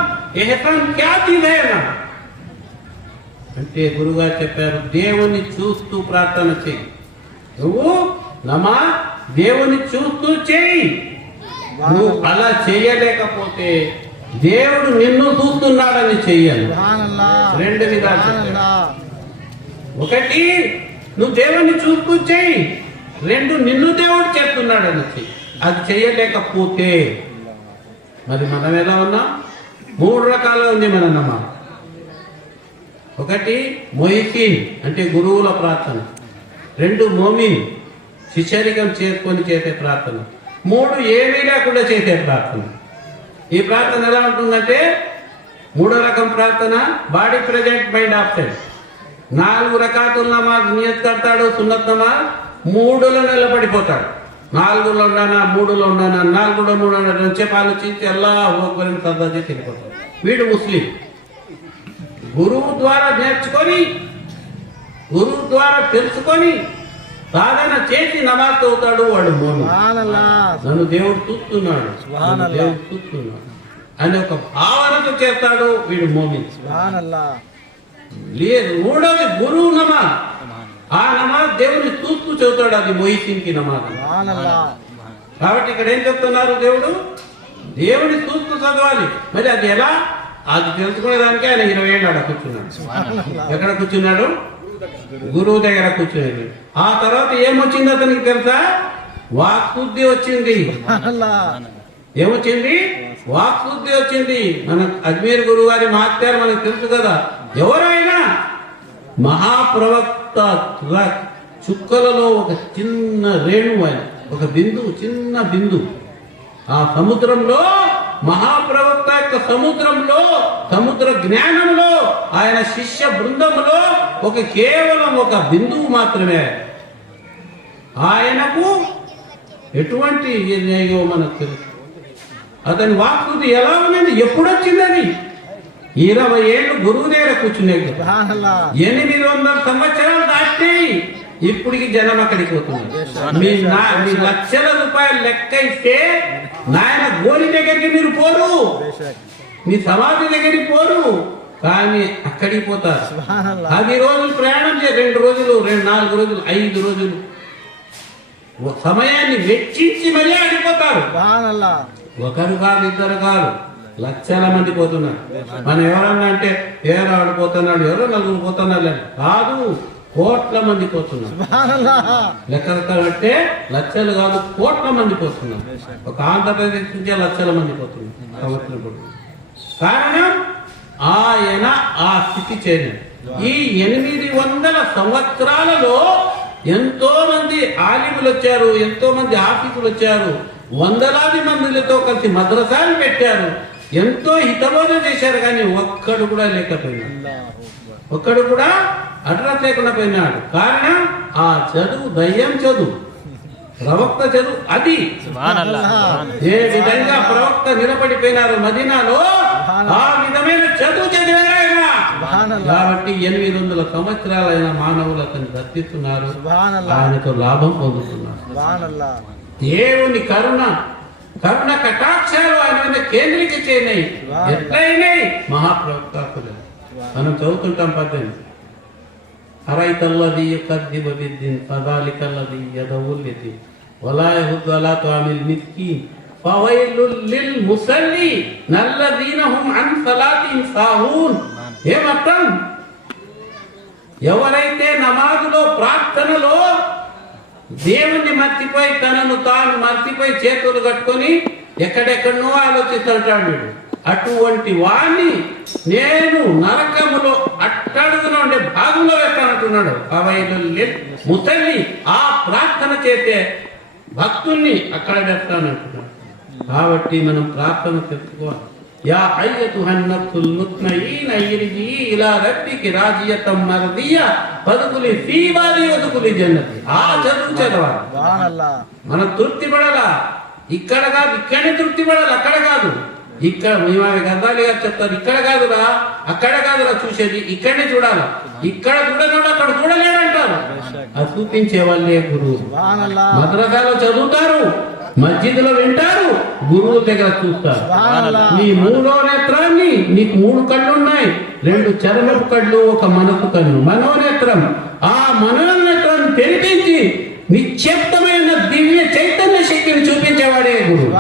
ఇహ్సాన్ క్యా చీజ్ హై నా? అంటే గురువుగారు చెప్పారు, దేవుని చూస్తూ ప్రార్థన చెయ్యి. నువ్వు నమాజ్ దేవుని చూస్తూ చెయ్యి. నువ్వు అలా చేయలేకపోతే దేవుడు నిన్ను చూస్తున్నాడని చెయ్యాలి. రెండు విధాలు చెప్పారు. ఒకటి, నువ్వు దేవుని చూస్తూ చెయ్యి. రెండు, నిన్ను దేవుడు చేస్తున్నాడని చెయ్యి. అది చేయలేకపోతే మరి మనం ఎలా ఉన్నాం? మూడు రకాలు ఉంది మన నమాజ్. ఒకటి మొహిసీన్ అంటే గురువుల ప్రార్థన. రెండు మోమిన్ శిష్యరికం చేసుకొని చేసే ప్రార్థన. మూడు ఏమీ లేకుండా చేసే ప్రార్థన. ఈ ప్రార్థన ఎలా ఉంటుందంటే, మూడో రకం ప్రార్థన బాడీ ప్రెజెంట్ మైండ్ ఆబ్సెంట్. 4 రకాతుల నమాజ్ నియత్ కడతాడు, సున్నత్ నమాజ్ 3లో నిలబడిపోతాడు. 4లో ఉన్నానా, 3లో ఉన్నానా, 4లో 3 నుంచి ఆలోచించి అల్లాహు అక్బర్ అని సదా చేసి వెళ్ళిపోతాడు. వీడు ముస్లిం. గురువు ద్వారా నేర్చుకొని, గురువు ద్వారా తెలుసుకొని సాధన చేసి నమాజ్ అవుతాడు, వాడు మోమిన్. నన్ను దేవుడు చూస్తున్నాడు, దేవుడు చూస్తున్నాడు అని ఒక భావనతో చేస్తాడు, వీడు మోమిన్. లేదు, మూడవది గురువు నమాజ్. ఆ నమాజ్ దేవుని చూస్తూ చదువుతాడు, అది మొహిసీన్కి నమాజ్. కాబట్టి ఇక్కడ ఏం చెప్తున్నారు, దేవుని చూస్తూ చదవాలి. మరి అది ఎలా? అది తెలుసుకునేదానికి ఆయన 20 ఏళ్ళు ఆడ కూర్చున్నాడు. ఎక్కడ కూర్చున్నాడు? గురువు దగ్గర కూర్చున్నాడు. ఆ తర్వాత ఏమొచ్చింది అతనికి తెలుసా? వాక్శుద్ధి వచ్చింది. ఏమొచ్చింది? వాక్శుద్ధి వచ్చింది. మన అజ్మీర్ గురువు గారి మహత్యాలు మనకు తెలుసు కదా. ఎవరైనా మహాప్రవక్త చుక్కలలో ఒక చిన్న రేణు, ఒక బిందువు, చిన్న బిందువు. ఆ సముద్రంలో, మహాప్రవక్త యొక్క సముద్రంలో, సముద్ర జ్ఞానంలో, ఆయన శిష్య బృందంలో కేవలం ఒక బిందువు మాత్రమే. ఆయనకు ఎటువంటి నిర్ణయం మనకు తెలుసు. అతని వాక్శుద్ధి ఎలా ఉన్నది, ఎప్పుడు వచ్చిందని? 20 ఏళ్ళు గురువు దగ్గర కూర్చునేది. 800 సంవత్సరాలు దాటినాయి. ఇప్పటికి జనం అక్కడికి పోతున్నారు. మీ లక్షల రూపాయలు లెక్క ఇస్తే నాయన గోరి దగ్గరికి మీరు పోరు, మీ సమాధి దగ్గరికి పోరు, కానీ అక్కడికి పోతారు. 10 రోజులు ప్రయాణం చేసి 2 రోజులు, 4 రోజులు, 5 రోజులు సమయాన్ని వెచ్చించి మరీ ఆడిపోతారు. ఒకరు కాదు, ఇద్దరు కాదు, లక్షల మంది పోతున్నారు. మనం ఎవరన్నా అంటే ఎవరు ఆడిపోతున్నాడు, ఎవరో 4 పోతున్నారు కాదు, కోట్ల మంది పోతున్నారు. లెక్క అంటే లక్షలు కాదు, కోట్ల మంది పోతున్నారు. ఒక ఆంధ్రప్రదేశ్ నుంచే లక్షల మంది పోతున్నారు. కారణం ఆయన ఆ స్థితి చేరిన. ఈ 800 సంవత్సరాలలో ఎంతో మంది ఆలిములు వచ్చారు, ఎంతో మంది ఆఫీసులు వచ్చారు, వందలాది మందిలతో కలిసి మద్రసాలు పెట్టారు, ఎంతో హితబోధ చేశారు. కానీ ఒక్కడు కూడా లేకపోయినాడు, ఒక్కడు కూడా అడ్రస్ లేకుండా పోయినాడు. కారణం ఆ చదువు దయ్యం చదువు, ప్రవక్త చదువు. అది ఏ విధంగా ప్రవక్త నిలబడిపోయినారు మదీనాలో, ఆ విధమైన చదువు చదివారు ఆయన. కాబట్టి 800 సంవత్సరాలైన మానవులు అతన్ని దర్శిస్తున్నారు, ఆయనతో లాభం పొందుతున్నారు. దేవుని కరుణ కటాక్షాలు ఆయన మీద కేంద్రీకరించినాయి. ఎట్లయినాయి? మహాప్రవక్తలు మనం చదువుతుంటాం. 18 అరైతల్లది యుకద్దిబు బిద్దీన్ ఫదాలికల్లది యదవుల్ యతీమ్ వలా యహుద్దు అలా తుఅమిల్ మిస్కీన్ ఫవైలుల్ లిల్ ముసల్లీన్ అల్లదీన హుమ్ అన్ సలాతిహిమ్ సాహూన్. ఏమర్థం? ఎవరైతే నమాజులో, ప్రార్థనలో దేవుణ్ణి మర్చిపోయి, తనను తాను మర్చిపోయి చేతులు కట్టుకొని ఎక్కడెక్కడనో ఆలోచిస్తుంటాడు వీడు, అటువంటి వాణ్ణి నేను నరకములో అట్టడుగులో ఉండే భాగంలో వేస్తానంటున్నాడు. ముసలి ఆ ప్రార్థన చేసే భక్తుల్ని అక్కడ వేస్తానంటున్నాడు. కాబట్టి మనం ప్రార్థన తెలుసుకోవాలి. యా అయ్యతుహన్ నఫ్సుల్ ముత్మయిన ఇర్జీ ఇలా రబ్బికి రాజియతం మర్దియ ఫద్ఖులి ఫీ బాది వద్ఖులి జన్నతి. ఆ చదువు చదవాలి, మనం తృప్తి పడాలా. ఇక్కడ కాదు, ఇక్కడే తృప్తి పడాలి, అక్కడ కాదు. ఇక్కడ మేము గద్దాలి గారు చెప్తారు, ఇక్కడ కాదురా, అక్కడ కాదురా చూసేది, ఇక్కడనే చూడాలి. ఇక్కడ చూడకుండా అక్కడ చూడలేడంటారు. అది చూపించే వాళ్ళే గురువు. మద్రసాలో చదువుతారు, మస్జిద్లో వింటారు, గురువు దగ్గర చూస్తారు. నీ మూడో నేత్రాన్ని, నీకు 3 కళ్ళు ఉన్నాయి, 2 చర్మపు కళ్ళు, 1 మనసు కన్ను, మనోనేత్రం. ఆ మనోనేత్రాన్ని తెరిపించి నిశ్శబ్దమైన దివ్య చైతన్య శక్తిని చూపించేవాడే గురువు.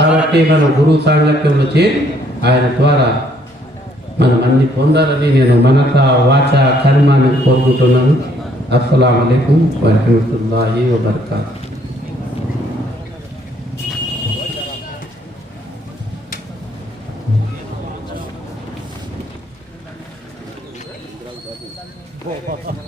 కాబట్టి మనం గురువు సాంగత్యంలో చేరి ఆయన ద్వారా మనం అన్ని పొందాలని నేను మనస వాచ కర్మాన్ని కోరుకుంటున్నాను. అస్సలాము అలైకుం వరహమతుల్లాహి వబరకాతుహు. Oh,